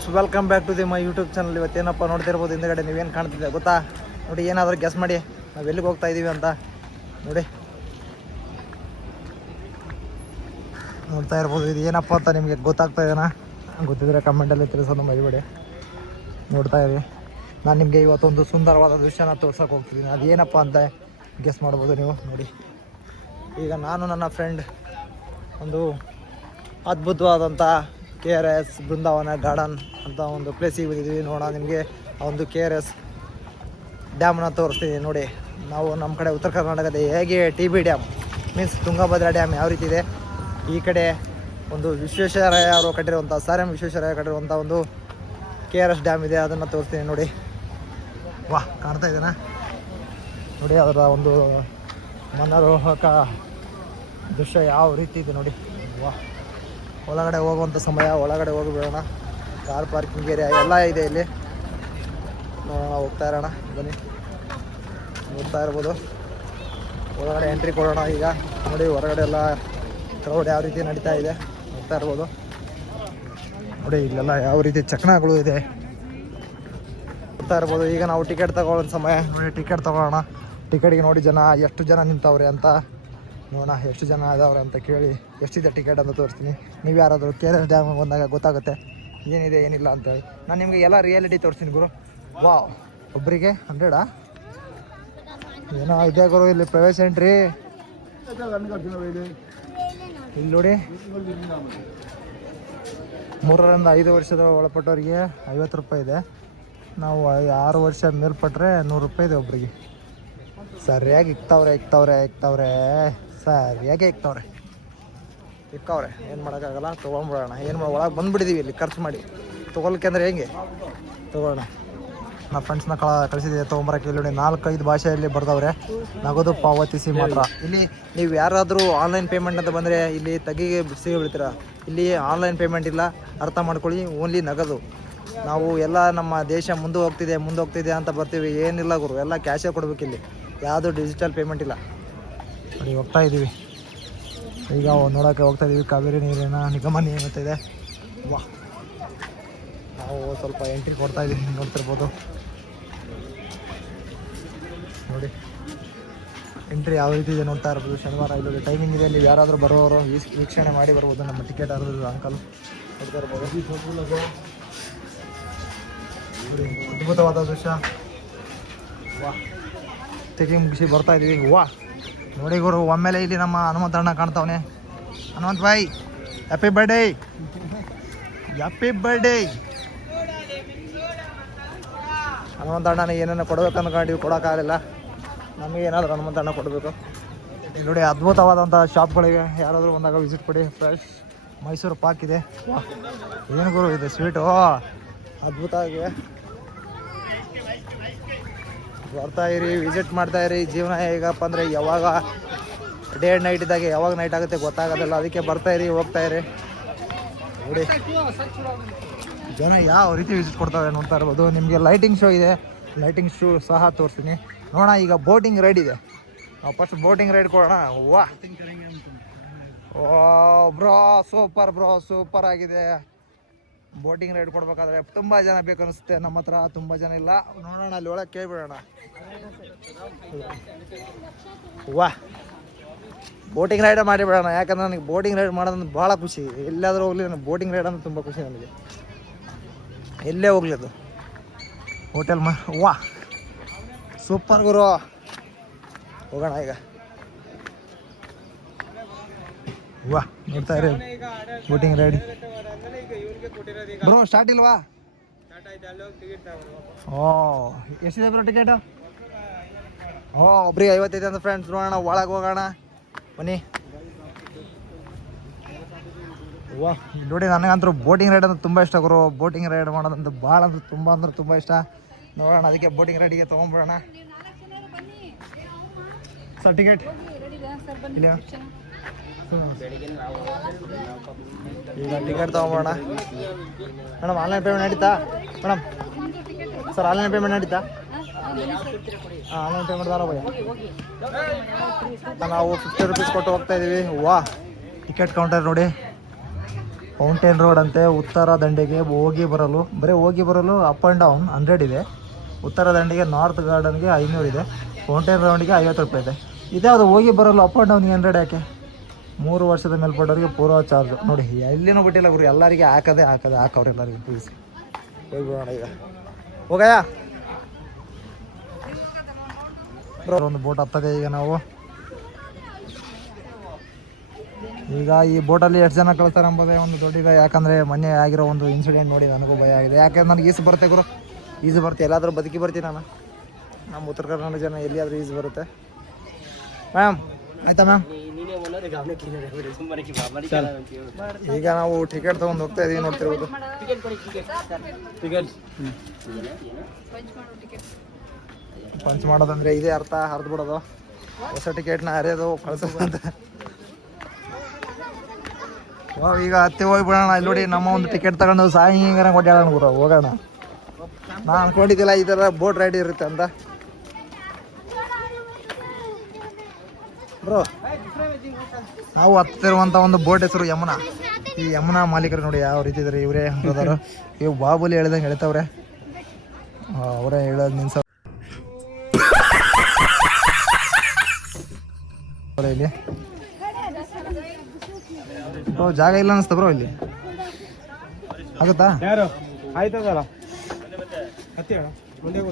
Friends, welcome back to my YouTube channel. ಇವತ್ತೇನಪ್ಪ ನೋಡ್ತಿರ್ಬೋದು ಹಿಂದ್ಗಡೆ ನೀವೇನು ಕಾಣ್ತಿದ್ದೆ ಗೊತ್ತಾ? ನೋಡಿ, ಏನಾದರೂ ಗೆಸ್ ಮಾಡಿ ನಾವು ಎಲ್ಲಿಗೆ ಹೋಗ್ತಾ ಇದ್ದೀವಿ ಅಂತ. ನೋಡಿ, ನೋಡ್ತಾ ಇರ್ಬೋದು. ಇದು ಏನಪ್ಪ ಅಂತ ನಿಮಗೆ ಗೊತ್ತಾಗ್ತಾ ಇದೆನಾ? ಗೊತ್ತಿದ್ರೆ ಕಮೆಂಟಲ್ಲಿ ತಿಳಿಸೋದು ಮರಿಬೇಡಿ. ನೋಡ್ತಾ ಇರಿ, ನಾನು ನಿಮಗೆ ಇವತ್ತೊಂದು ಸುಂದರವಾದ ದೃಶ್ಯನ ತೋರ್ಸೋಕೆ ಹೋಗ್ತಿದ್ದೀನಿ. ಅದು ಏನಪ್ಪ ಅಂತ ಗೆಸ್ ಮಾಡ್ಬೋದು ನೀವು. ನೋಡಿ, ಈಗ ನಾನು ನನ್ನ ಫ್ರೆಂಡ್ ಒಂದು ಅದ್ಭುತವಾದಂಥ KRS ಬೃಂದಾವನ ಗಾರ್ಡನ್ ಅಂತ ಒಂದು ಪ್ಲೇಸಿಗೆ ಬಂದಿದ್ದೀವಿ. ನೋಡೋಣ, ನಿಮಗೆ ಆ ಒಂದು KRS ಡ್ಯಾಮ್ನ ತೋರಿಸ್ತೀನಿ. ನೋಡಿ, ನಾವು ನಮ್ಮ ಕಡೆ ಉತ್ತರ ಕರ್ನಾಟಕದ ಹೇಗೆ TB dam means Tungabhadra dam ಯಾವ ರೀತಿ ಇದೆ, ಈ ಕಡೆ ಒಂದು ವಿಶ್ವೇಶ್ವರಯ್ಯ ಅವರು ಕಟ್ಟಿರುವಂಥ ವಿಶ್ವೇಶ್ವರಯ್ಯ ಕಟ್ಟಿರುವಂಥ ಒಂದು KRS ಡ್ಯಾಮ್ ಇದೆ, ಅದನ್ನು ತೋರಿಸ್ತೀನಿ. ನೋಡಿ, ವಾಹ್, ಕಾಣ್ತಾ ಇದೆನಾ? ನೋಡಿ, ಅದರ ಒಂದು ಮನೋರೋಹಕ ದೃಶ್ಯ ಯಾವ ರೀತಿ ಇದೆ ನೋಡಿ. ವಾಹ್, ಒಳಗಡೆ ಹೋಗುವಂಥ ಸಮಯ, ಒಳಗಡೆ ಹೋಗಿಬಿಡೋಣ. ಕಾರ್ ಪಾರ್ಕಿಂಗ್ ಏರಿಯಾ ಎಲ್ಲ ಇದೆ ಇಲ್ಲಿ. ನೋಡೋಣ, ಹೋಗ್ತಾ ಇರೋಣ, ಬನ್ನಿ. ನೋಡ್ತಾ ಇರ್ಬೋದು, ಒಳಗಡೆ ಎಂಟ್ರಿ ಕೊಡೋಣ ಈಗ. ನೋಡಿ, ಹೊರಗಡೆ ಎಲ್ಲ ಕ್ರೌಡ್ ಯಾವ ರೀತಿ ನಡೀತಾ ಇದೆ ನೋಡ್ತಾ ಇರ್ಬೋದು. ನೋಡಿ, ಇಲ್ಲೆಲ್ಲ ಯಾವ ರೀತಿ ಚಕ್ರಗಳು ಇದೆ ನೋಡ್ತಾ ಇರ್ಬೋದು. ಈಗ ನಾವು ಟಿಕೆಟ್ ತಗೊಳ್ಳೋ ಸಮಯ. ನೋಡಿ, ಟಿಕೆಟ್ ತಗೊಳ್ಳೋಣ. ಟಿಕೆಟ್ಗೆ ನೋಡಿ ಎಷ್ಟು ಜನ ನಿಂತವ್ರೆ ಅಂತ ನೋಡೋಣ. ಎಷ್ಟು ಜನ ಇದಾವ್ರೆ ಅಂತ ಕೇಳಿ ಎಷ್ಟಿದೆ ಟಿಕೆಟ್ ಅಂತ ತೋರಿಸ್ತೀನಿ. ನೀವು ಯಾರಾದರೂ KRS ಡ್ಯಾಮ್ ಬಂದಾಗ ಗೊತ್ತಾಗುತ್ತೆ ಏನಿದೆ ಏನಿಲ್ಲ ಅಂತೇಳಿ. ನಾನು ನಿಮಗೆ ಎಲ್ಲ ರಿಯಾಲಿಟಿ ತೋರಿಸ್ತೀನಿ ಗುರು. ವಾವ್, ಒಬ್ಬರಿಗೆ 100 ಏನೋ ಇದೆ ಗುರು. ಇಲ್ಲಿ ಪ್ರವೇಶ ಎಂಟ್ರಿ ಇಲ್ಲಿ ನೋಡಿ, 3 ರಿಂದ 5 ವರ್ಷದ ಒಳಪಟ್ಟವರಿಗೆ 50 ರೂಪಾಯಿ ಇದೆ. ನಾವು 6 ವರ್ಷ ಮೇಲ್ಪಟ್ಟರೆ 100 ರೂಪಾಯಿ ಇದೆ ಒಬ್ಬರಿಗೆ. ಸರಿಯಾಗಿ ಇಕ್ತವ್ರೆ ಸರಿಯಾಗಿ ಇಕ್ಕವ್ರೆ. ಏನು ಮಾಡೋಕ್ಕಾಗಲ್ಲ, ತೊಗೊಂಡ್ಬಿಡೋಣ. ಏನು ಒಳಗೆ ಬಂದುಬಿಟ್ಟಿದ್ದೀವಿ ಇಲ್ಲಿ ಖರ್ಚು ಮಾಡಿ. ತೊಗೊಳಕ್ಕೆ ಅಂದರೆ ಹೆಂಗೆ ತೊಗೊಳ್ಳೋಣ. ನಮ್ಮ ಫ್ರೆಂಡ್ಸ್ನ ಕಳಿಸಿದ್ದೀವಿ ತೊಗೊಂಬರಕ್ಕೆ. ಇಲ್ಲಿ ನೋಡಿ, 4-5 ಭಾಷೆಯಲ್ಲಿ ಬರ್ದವ್ರೆ. ನಗದು ಪಾವತಿಸಿ ಮಾತ್ರ. ಇಲ್ಲಿ ನೀವು ಯಾರಾದರೂ ಆನ್ಲೈನ್ ಪೇಮೆಂಟ್ ಅಂತ ಬಂದರೆ ಇಲ್ಲಿ ತಗ್ಗಿಗೆ ಸಿಗಿಬಿಡ್ತೀರ. ಇಲ್ಲಿ ಆನ್ಲೈನ್ ಪೇಮೆಂಟ್ ಇಲ್ಲ, ಅರ್ಥ ಮಾಡ್ಕೊಳ್ಳಿ. ಓನ್ಲಿ ನಗದು. ನಾವು ಎಲ್ಲ ನಮ್ಮ ದೇಶ ಮುಂದೆ ಹೋಗ್ತಿದೆ ಅಂತ ಬರ್ತೀವಿ. ಏನಿಲ್ಲ ಗುರು, ಎಲ್ಲ ಕ್ಯಾಶೇ ಕೊಡ್ಬೇಕು. ಇಲ್ಲಿ ಯಾವುದು ಡಿಜಿಟಲ್ ಪೇಮೆಂಟ್ ಇಲ್ಲ. ನೋಡಿ, ಹೋಗ್ತಾ ಇದ್ದೀವಿ ಈಗ. ನೋಡೋಕ್ಕೆ ಹೋಗ್ತಾ ಇದ್ದೀವಿ. ಕಾವೇರಿ ನೀರಿನ ನಿಗಮ ಏನಿದೆ. ವಾಹ್, ನಾವು ಸ್ವಲ್ಪ ಎಂಟ್ರಿ ಕೊಡ್ತಾ ಇದ್ದೀವಿ, ನೋಡ್ತಿರ್ಬೋದು. ನೋಡಿ, ಎಂಟ್ರಿ ಯಾವ ರೀತಿ ಇದೆ ನೋಡ್ತಾ ಇರ್ಬೋದು. ಶನಿವಾರ ಇಲ್ಲಿ ಟೈಮಿಂಗ್ ಇದೆ. ನೀವು ಯಾರಾದರೂ ಬರೋರು ವೀಕ್ಷಣೆ ಮಾಡಿ ಬರ್ಬೋದು. ನಮ್ಮ ಟಿಕೆಟ್ ಆಗೋದು ಅಂಕಲ್ ನೋಡ್ತಾ ಇರ್ಬೋದು. ನೋಡಿ, ಅದ್ಭುತವಾದ ದೃಶ್ಯ. ವಾಹ್, ತೆಗಿ ಮುಗಿಸಿ ಬರ್ತಾ ಇದ್ದೀವಿ. ವಾಹ್, ನೋಡಿ ಗುರು, ಒಮ್ಮೆಲೆ ಇಲ್ಲಿ ನಮ್ಮ ಹನುಮಂತ ಅಣ್ಣ ಕಾಣ್ತಾವನೆ. ಹನುಮಂತ್ ಬಾಯ್, ಹ್ಯಾಪಿ ಬರ್ಡೇ. ಹನುಮಂತ ಅಣ್ಣನಿಗೆ ಏನೇನೋ ಕೊಡ್ಬೇಕು ಅಂದ್ಕೊಂಡಿವಿ, ಕೊಡೋಕ್ಕಾಗಲಿಲ್ಲ. ನಮಗೆ ಏನಾದರೂ ಹನುಮಂತ ಅಣ್ಣ ಕೊಡಬೇಕು. ನೋಡಿ, ಅದ್ಭುತವಾದಂಥ ಶಾಪ್ಗಳಿಗೆ ಯಾರಾದರೂ ಬಂದಾಗ ವಿಸಿಟ್ ಕೊಡಿ. ಫ್ರೆಶ್ ಮೈಸೂರು ಪಾಕ್ ಇದೆ. ವಾಹ್, ಏನು ಗುರು ಇದೆ ಸ್ವೀಟು, ಅದ್ಭುತ ಆಗಿದೆ. ಬರ್ತಾ ಇರಿ, ವಿಸಿಟ್ ಮಾಡ್ತಾ ಇರಿ. ಜೀವನ ಹೇಗಪ್ಪ ಅಂದರೆ ಯಾವಾಗ ಡೇ ಆ್ಯಂಡ್ ನೈಟ್ ಇದ್ದಾಗ ಯಾವಾಗ ನೈಟ್ ಆಗುತ್ತೆ ಗೊತ್ತಾಗೋದಿಲ್ಲ. ಅದಕ್ಕೆ ಬರ್ತಾ ಇರಿ, ಹೋಗ್ತಾ ಇರಿ. ನೋಡಿ, ಜನ ಯಾವ ರೀತಿ ವಿಸಿಟ್ ಕೊಡ್ತಾರೆ ನೋಡ್ತಾ ಇರ್ಬೋದು. ನಿಮಗೆ ಲೈಟಿಂಗ್ ಶೋ ಇದೆ, ಲೈಟಿಂಗ್ ಶೋ ಸಹ ತೋರಿಸ್ತೀನಿ. ನೋಡೋಣ, ಈಗ ಬೋಟಿಂಗ್ ರೈಡ್ ಇದೆ. ನಾವು ಫಸ್ಟ್ ಬೋಟಿಂಗ್ ರೈಡ್ ಕೊಡೋಣ. ವಾಹ್, ಬ್ರೋ, ಸೂಪರ್ ಆಗಿದೆ. ಬೋಟಿಂಗ್ ರೈಡ್ ಕೊಡ್ಬೇಕಾದ್ರೆ ತುಂಬ ಜನ ಬೇಕು ಅನಿಸುತ್ತೆ. ನಮ್ಮ ಹತ್ರ ತುಂಬ ಜನ ಇಲ್ಲ. ನೋಡೋಣ, ಅಲ್ಲಿ ಒಳಗೆ ಕೇಳಿಬಿಡೋಣ. ವಾಹ್, ಬೋಟಿಂಗ್ ರೈಡ್ ಮಾಡಿಬಿಡೋಣ. ಯಾಕಂದ್ರೆ ನನಗೆ ಬೋಟಿಂಗ್ ರೈಡ್ ಮಾಡೋದಂದ್ರೆ ಭಾಳ ಖುಷಿ. ಎಲ್ಲಾದರೂ ಹೋಗಲಿ, ನನಗೆ ಬೋಟಿಂಗ್ ರೈಡ್ ಅಂದ್ರೆ ತುಂಬ ಖುಷಿ ನನಗೆ. ಎಲ್ಲೇ ಹೋಗ್ಲಿ ಅದು ಹೋಟೆಲ್ ವಾಹ್, ಸೂಪರ್ ಗುರು. ಹೋಗೋಣ ಈಗ. ವಾಹ್, ನೋಡ್ತಾ ಇರಿ, ಬೋಟಿಂಗ್ ರೈಡ್. ಬ್ರೋ, ಸ್ಟಾರ್ಟ್ ಇಲ್ವಾ? ಎಷ್ಟಿದೆ ಬ್ರೋ ಟಿಕೆಟು? ಒಬ್ರಿಗೆ 55 ಅಂತ ಫ್ರೆಂಡ್ಸ್. ನೋಡೋಣ, ಒಳಗೆ ಹೋಗೋಣ ಬನ್ನಿ. ವಾಹ್, ನೋಡಿ, ನನಗಂತೂ ಬೋಟಿಂಗ್ ರೈಡ್ ಅಂದ್ರೆ ತುಂಬ ಇಷ್ಟ ಗುರು. ಬೋಟಿಂಗ್ ರೈಡ್ ಮಾಡೋದಂತ ಭಾಳ ಅಂದ್ರೆ ತುಂಬ ಇಷ್ಟ. ನೋಡೋಣ, ಅದಕ್ಕೆ ಬೋಟಿಂಗ್ ರೈಡಿಗೆ ತೊಗೊಂಡ್ಬಿಡೋಣ. ಸರ್, ಟಿಕೆಟ್ ಇಲ್ಲ? ಈಗ ಟಿಕೆಟ್ ತೊಗೊಂಬೋಣ. ಮೇಡಮ್, ಆನ್ಲೈನ್ ಪೇಮೆಂಟ್ ನಡೀತಾ? ಮೇಡಮ್ ಸರ್, ಆನ್ಲೈನ್ ಪೇಮೆಂಟ್ ನಡೀತಾ? ಆನ್ಲೈನ್ ಪೇಮೆಂಟ್ ದಾರ ಭಯ. ನಾವು 50 ರೂಪೀಸ್ ಕೊಟ್ಟು ಹೋಗ್ತಾ ಇದ್ದೀವಿ. ವಾಹ್, ಟಿಕೆಟ್ ಕೌಂಟರ್ ನೋಡಿ. ಫೌಂಟೇನ್ ರೋಡ್ ಅಂತೆ. ಉತ್ತರ ದಂಡೆಗೆ ಹೋಗಿ ಬರಲು ಅಪ್ ಆ್ಯಂಡ್ ಡೌನ್ 100 ಇದೆ. ಉತ್ತರ ದಂಡೆಗೆ ನಾರ್ತ್ ಗಾರ್ಡನ್ಗೆ 500 ಇದೆ. ಫೌಂಟೇನ್ ರೌಂಡಿಗೆ 50 ರೂಪಾಯಿ ಇದೆ. ಇದ್ಯಾವುದು ಹೋಗಿ ಬರಲು ಅಪ್ ಆ್ಯಂಡ್ ಡೌನ್ಗೆ 100 ಯಾಕೆ? 3 ವರ್ಷದ ಮೇಲ್ಪಟ್ಟವರಿಗೆ ಪೂರ್ವ ಚಾರ್ಜ್. ನೋಡಿ ಎಲ್ಲಿನೂ ಬಿಟ್ಟಿಲ್ಲ ಗುರು, ಎಲ್ಲರಿಗೆ ಹಾಕವ್ರೆ ಎಲ್ಲರಿಗೂ ತಿಳಿಸಿ. ಹೋಗಿ ಬರೋಣ ಈಗ. ಹೋಗಯ್ಯ ಒಂದು ಬೋಟ್ ಹತ್ತದೆ ಈಗ ನಾವು. ಈಗ ಈ ಬೋಟಲ್ಲಿ ಎಷ್ಟು ಜನ ಕಳಿಸ್ತಾರೆ ಎಂಬುದೇ ಒಂದು ದೊಡ್ಡ ಇದೆ. ಯಾಕಂದರೆ ಮೊನ್ನೆ ಆಗಿರೋ ಒಂದು ಇನ್ಸಿಡೆಂಟ್ ನೋಡಿ ನನಗೂ ಭಯ ಆಗಿದೆ. ಯಾಕಂದ್ರೆ ನನಗೆ ಈಸು ಬರುತ್ತೆ ಗುರು, ಈಸು ಬರುತ್ತೆ. ಎಲ್ಲಾದರೂ ಬದುಕಿ ಬರ್ತೀನಿ ನಾನು. ನಮ್ಮ ಉತ್ತರ ಕರ್ನಾಟಕ ಜನ ಎಲ್ಲಿಯಾದರೂ ಈಸು ಬರುತ್ತೆ. ಮ್ಯಾಮ್ ಆಯ್ತಾ ಮ್ಯಾಮ್? ಈಗ ನಾವು ಟಿಕೆಟ್ ತೊಗೊಂಡು ಹೋಗ್ತಾ ಇದೀವಿ, ನೋಡ್ತಿರ್ಬೋದು. ಪಂಚ್ ಮಾಡೋದಂದ್ರೆ ಇದೇ ಅರ್ಥ, ಹರಿದು ಬಿಡೋದು, ಹೊಸ ಟಿಕೆಟ್ನ ಹರಿಯೋದು, ಕಳ್ಸೋದು ಅಂತ. ಈಗ ಹತ್ತಿ ಹೋಗ್ಬಿಡೋಣ. ಇಲ್ಲಿ ನೋಡಿ ನಮ್ಮ ಒಂದು ಟಿಕೆಟ್ ತಗೊಂಡು ಸಾಯಂಗಾರ ಕೊಟ್ಟಾಡೋಣ ಗುರು, ಹೋಗೋಣ. ನಾನು ಅನ್ಕೊಂಡಿದ್ದಿಲ್ಲ ಈ ಥರ ಬೋಟ್ ರೈಡ್ ಇರುತ್ತೆ ಅಂತ. ಬ್ರೋ ನಾವು ಹತ್ತಿರುವಂಥ ಒಂದು ಬೋಟ್ ಹೆಸರು ಯಮುನಾ. ಈ ಯಮುನಾ ಮಾಲೀಕರು ನೋಡಿ ಯಾವ ರೀತಿ ಇದ್ದಾರೆ. ಇವರೇ ಬ್ರದರ್. ಇವು ಬಾಬುಲಿ ಹೇಳ್ದಂಗೆ ಹೇಳ್ತವ್ರೆ, ಅವರೇ ಹೇಳೋದು ನಿನ್ಸ ಇಲ್ಲಿ. ಬ್ರೋ ಜಾಗ ಇಲ್ಲ ಅನಿಸ್ತ ಬ್ರೋ ಇಲ್ಲಿ, ಆಗುತ್ತಾ? ಆಯ್ತದಲ್ಲ ಬನ್ನಿ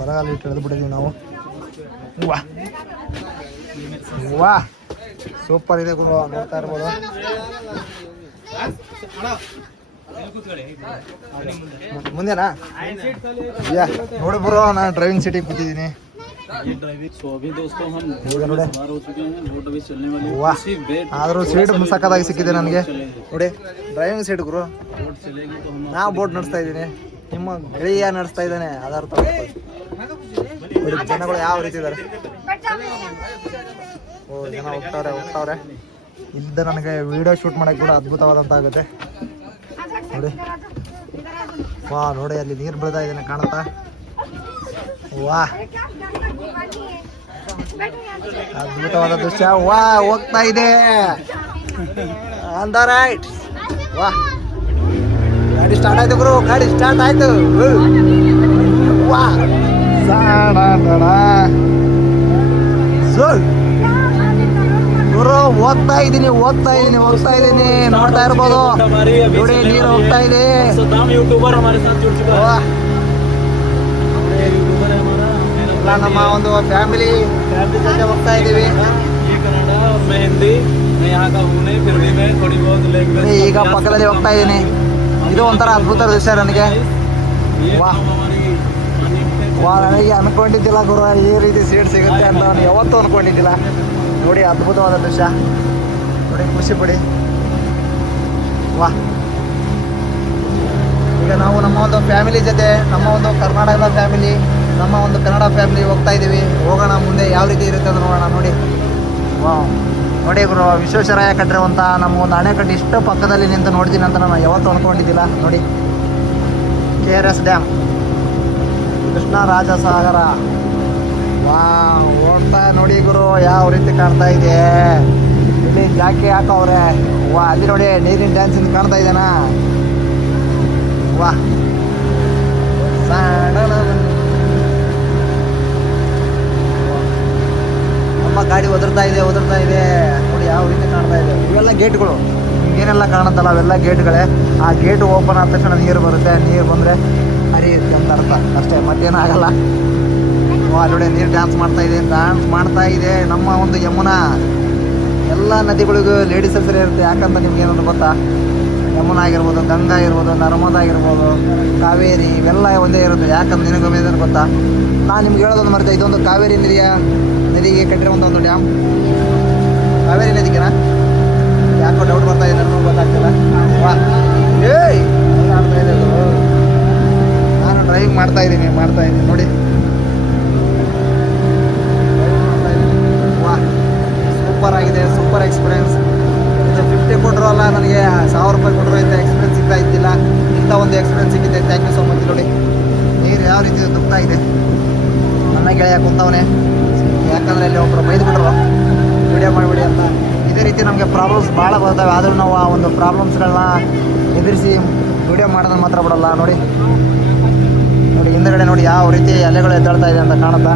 ಬರಗಾಲ ಇಟ್ಟು ಎಳೆದು ಬಿಟ್ಟಿದ್ದೀವಿ ನಾವು. ವಾ ಸೂಪರ್ ಇದೆ ಗುರು, ನೋಡ್ತಾ ಇರ್ಬೋದು. ಮುಂದೆನಾ? ನೋಡಿ ಬ್ರೋ, ನಾನು ಡ್ರೈವಿಂಗ್ ಸೀಟಿಗೆ ಕೂತಿದ್ದೀನಿ. ಆದ್ರೂ ಸೀಟ್ ಸಕ್ಕತ್ತಾಗಿ ಸಿಕ್ಕಿದೆ ನನಗೆ. ನೋಡಿ ಡ್ರೈವಿಂಗ್ ಸೀಟ್ ಗುರು. ನಾ ಬೋಟ್ ನಡೆಸ್ತಾ ಇದ್ದೀನಿ, ನಿಮ್ಮ ಗೆಳೆಯ ನಡೆಸ್ತಾ ಇದ್ದಾನೆ, ಅದರ್ಥ ಜನಗಳು ಯಾವ ರೀತಿ ಇದ್ದಾರೆ. ಓ ಜನ ಹೋಗ್ತಾವ್ರೆ. ಇಲ್ಲಿದ್ದ ನನಗೆ ವಿಡಿಯೋ ಶೂಟ್ ಮಾಡಕ್ಕೆ ಕೂಡ ಅದ್ಭುತವಾದಂತ ಆಗುತ್ತೆ ನೋಡಿ. ವಾ ನೋಡಿ ಅಲ್ಲಿ ನೀರು ಬೀಳ್ತಾ ಇದ್ದೇನೆ, ಕಾಣುತ್ತಾ? ವಾ ಅದ್ಭುತವಾದ ದೃಶ್ಯ. ವಾ ಹೋಗ್ತಾ ಇದೆ ಆನ್ ದ ರೈಟ್. ವಾ ಗಾಡಿ ಸ್ಟಾರ್ಟ್ ಆಯ್ತು ಗುರು, ಗಾಡಿ ಸ್ಟಾರ್ಟ್ ಆಯ್ತು. ವಾ ಗುರು ಹೋಗ್ತಾ ಇದ್ದೀನಿ. ನೋಡ್ತಾ ಇರ್ಬೋದು ನೋಡಿ, ನೀರು ಹೋಗ್ತಾ ಇದೆ. ನಮ್ಮ ಒಂದು ಫ್ಯಾಮಿಲಿ ಜೊತೆ ಹೋಗ್ತಾ ಇದೀವಿ. ಈಗ ಪಕ್ಕದಲ್ಲಿ ಹೋಗ್ತಾ ಇದ್ದೀನಿ. ಇದು ಒಂಥರ ಅದ್ಭುತ ದೃಶ್ಯ ನನಗೆ. ವಾ ನನಗೆ ಅನ್ಕೊಂಡಿದ್ದಿಲ್ಲ ಗುರು ಈ ರೀತಿ ಸೀಟ್ ಸಿಗುತ್ತೆ ಅಂತ, ನಾನು ಯಾವತ್ತೂ ಅನ್ಕೊಂಡಿದ್ದಿಲ್ಲ. ನೋಡಿ ಅದ್ಭುತವಾದ ದೃಶ್ಯ ನೋಡಿ, ಖುಷಿ ಪಡಿ. ವಾ ಈಗ ನಾವು ನಮ್ಮ ಒಂದು ಫ್ಯಾಮಿಲಿ ಜೊತೆ, ನಮ್ಮ ಒಂದು ಕರ್ನಾಟಕದ ಫ್ಯಾಮಿಲಿ, ನಮ್ಮ ಒಂದು ಕನ್ನಡ ಫ್ಯಾಮಿಲಿ ಹೋಗ್ತಾ ಇದ್ದೀವಿ. ಹೋಗೋಣ, ಮುಂದೆ ಯಾವ ರೀತಿ ಇರುತ್ತೆ ಅಂತ ನೋಡೋಣ. ನೋಡಿ ವಾ ನೋಡಿ ಗುರು, ವಿಶ್ವೇಶ್ವರಯ್ಯ ಕಟ್ಟಿರುವಂಥ ನಮ್ಮ ಒಂದು ಅಣೆಕಟ್ಟು ಇಷ್ಟು ಪಕ್ಕದಲ್ಲಿ ನಿಂತು ನೋಡ್ತೀನಿ ಅಂತ ನಾನು ಯಾವತ್ತೂ ಅನ್ಕೊಂಡಿದ್ದಿಲ್ಲ. ನೋಡಿ KRS ಡ್ಯಾಮ್, ಕೃಷ್ಣರಾಜಸಾಗರ. ವಾ ಹೋಗ್ತಾ ನೋಡಿ ಗುರು ಯಾವ ರೀತಿ ಕಾಣ್ತಾ ಇದೆ. ಇಲ್ಲಿ ಜಾಕಿ ಹಾಕವ್ರೆ. ವಾ ಅಲ್ಲಿ ನೋಡಿ ನೀರಿನ ಡ್ಯಾನ್ಸಿಂಗ್ ಕಾಣ್ತಾ ಇದ್ದೇನಾ? ವಾ ನಮ್ಮ ಗಾಡಿ ಒದರ್ತಾ ಇದೆ ನೋಡಿ ಯಾವ ರೀತಿ ಕಾಣ್ತಾ ಇದೆ. ಇವೆಲ್ಲ ಗೇಟ್ಗಳು, ಏನೆಲ್ಲ ಕಾಣುತ್ತಲ್ಲ ಅವೆಲ್ಲ ಗೇಟ್ಗಳೇ. ಆ ಗೇಟ್ ಓಪನ್ ಆದ ತಕ್ಷಣ ನೀರು ಬರುತ್ತೆ. ನೀರು ಬಂದರೆ ಹರಿಯುತ್ತೆ ಅಂತ ಅರ್ಥ ಅಷ್ಟೇ, ಮತ್ತೇನೂ ಆಗಲ್ಲ. ನೋಡಿ ನೀರು ಡ್ಯಾನ್ಸ್ ಮಾಡ್ತಾ ಇದೆ ನಮ್ಮ ಒಂದು ಯಮುನಾ. ಎಲ್ಲ ನದಿಗಳಿಗೂ ಲೇಡೀಸ್ ಹೆಸರು ಇರುತ್ತೆ. ಯಾಕಂತ ನಿಮ್ಗೆ ಏನಂತ ಗೊತ್ತಾ? ಯಮುನಾ ಆಗಿರ್ಬೋದು, ಗಂಗಾ ಆಗಿರ್ಬೋದು, ನರ್ಮದಾ ಆಗಿರ್ಬೋದು, ಕಾವೇರಿ, ಇವೆಲ್ಲ ಒಂದೇ ಇರುತ್ತೆ. ಯಾಕಂದ್ರೆ ನಿನಗೊಮ್ಮೆ ಗೊತ್ತಾ? ನಾನು ನಿಮ್ಗೆ ಹೇಳೋದೊಂದು ಮರೆತೆ, ಇದೊಂದು ಕಾವೇರಿ ನದಿಗೆ ಕಟ್ಟಿರುವಂಥ ಒಂದು ಡ್ಯಾಮ್. ಕಾವೇರಿ ನದಿಗೆನಾ? ಯಾಕೋ ಡೌಟ್ ಬರ್ತಾ ಇದೆ, ನನಗೂ ಗೊತ್ತಾಗ್ತಿಲ್ಲ. ವಾ ಏಯ್ ಆಡ್ತಾ ಇದೆ. ನಾನು ಡ್ರೈವಿಂಗ್ ಮಾಡ್ತಾ ಇದ್ದೀನಿ ನೋಡಿ. ವಾ ಸೂಪರ್ ಆಗಿದೆ, ಸೂಪರ್ ಎಕ್ಸ್ಪೀರಿಯನ್ಸ್. ಇದು 50 ಕೊಟ್ಟರು ಅಲ್ಲ, ನನಗೆ 1000 ರೂಪಾಯಿ ಕೊಟ್ಟರು ಇಂಥ ಎಕ್ಸ್ಪೀರಿಯನ್ಸ್ ಸಿಗ್ತಾ ಇದ್ದಿಲ್ಲ. ಇಂಥ ಒಂದು ಎಕ್ಸ್ಪೀರಿಯನ್ಸ್ ಸಿಕ್ಕಿದೆ. Thank you so much. ನೋಡಿ ನೀರು ಯಾವ ರೀತಿ ದುಗ್ತಾ ಇದೆ. ನನ್ನ ಗೆಳೆಯ ಕುಂತವನೇ, ಯಾಕಂದರೆ ಅಲ್ಲಿ ಒಬ್ಬರು ಬೈದು ಬಿಟ್ರು ವಿಡಿಯೋ ಮಾಡಿಬಿಡಿ ಅಂತ. ಇದೇ ರೀತಿ ನಮಗೆ ನಮಗೆ ಪ್ರಾಬ್ಲಮ್ಸ್ ಭಾಳ ಬರ್ತವೆ, ಆದರೂ ನಾವು ಆ ಒಂದು ಪ್ರಾಬ್ಲಮ್ಸ್ಗಳನ್ನ ಎದುರಿಸಿ ವಿಡಿಯೋ ಮಾಡೋದನ್ನ ಮಾತ್ರ ಬಿಡಲ್ಲ. ನೋಡಿ ನೋಡಿ ಹಿಂದಗಡೆ ನೋಡಿ ಯಾವ ರೀತಿ ಅಲೆಗಳು ಎದ್ದಾಡ್ತಾ ಇದೆ ಅಂತ ಕಾಣುತ್ತಾ.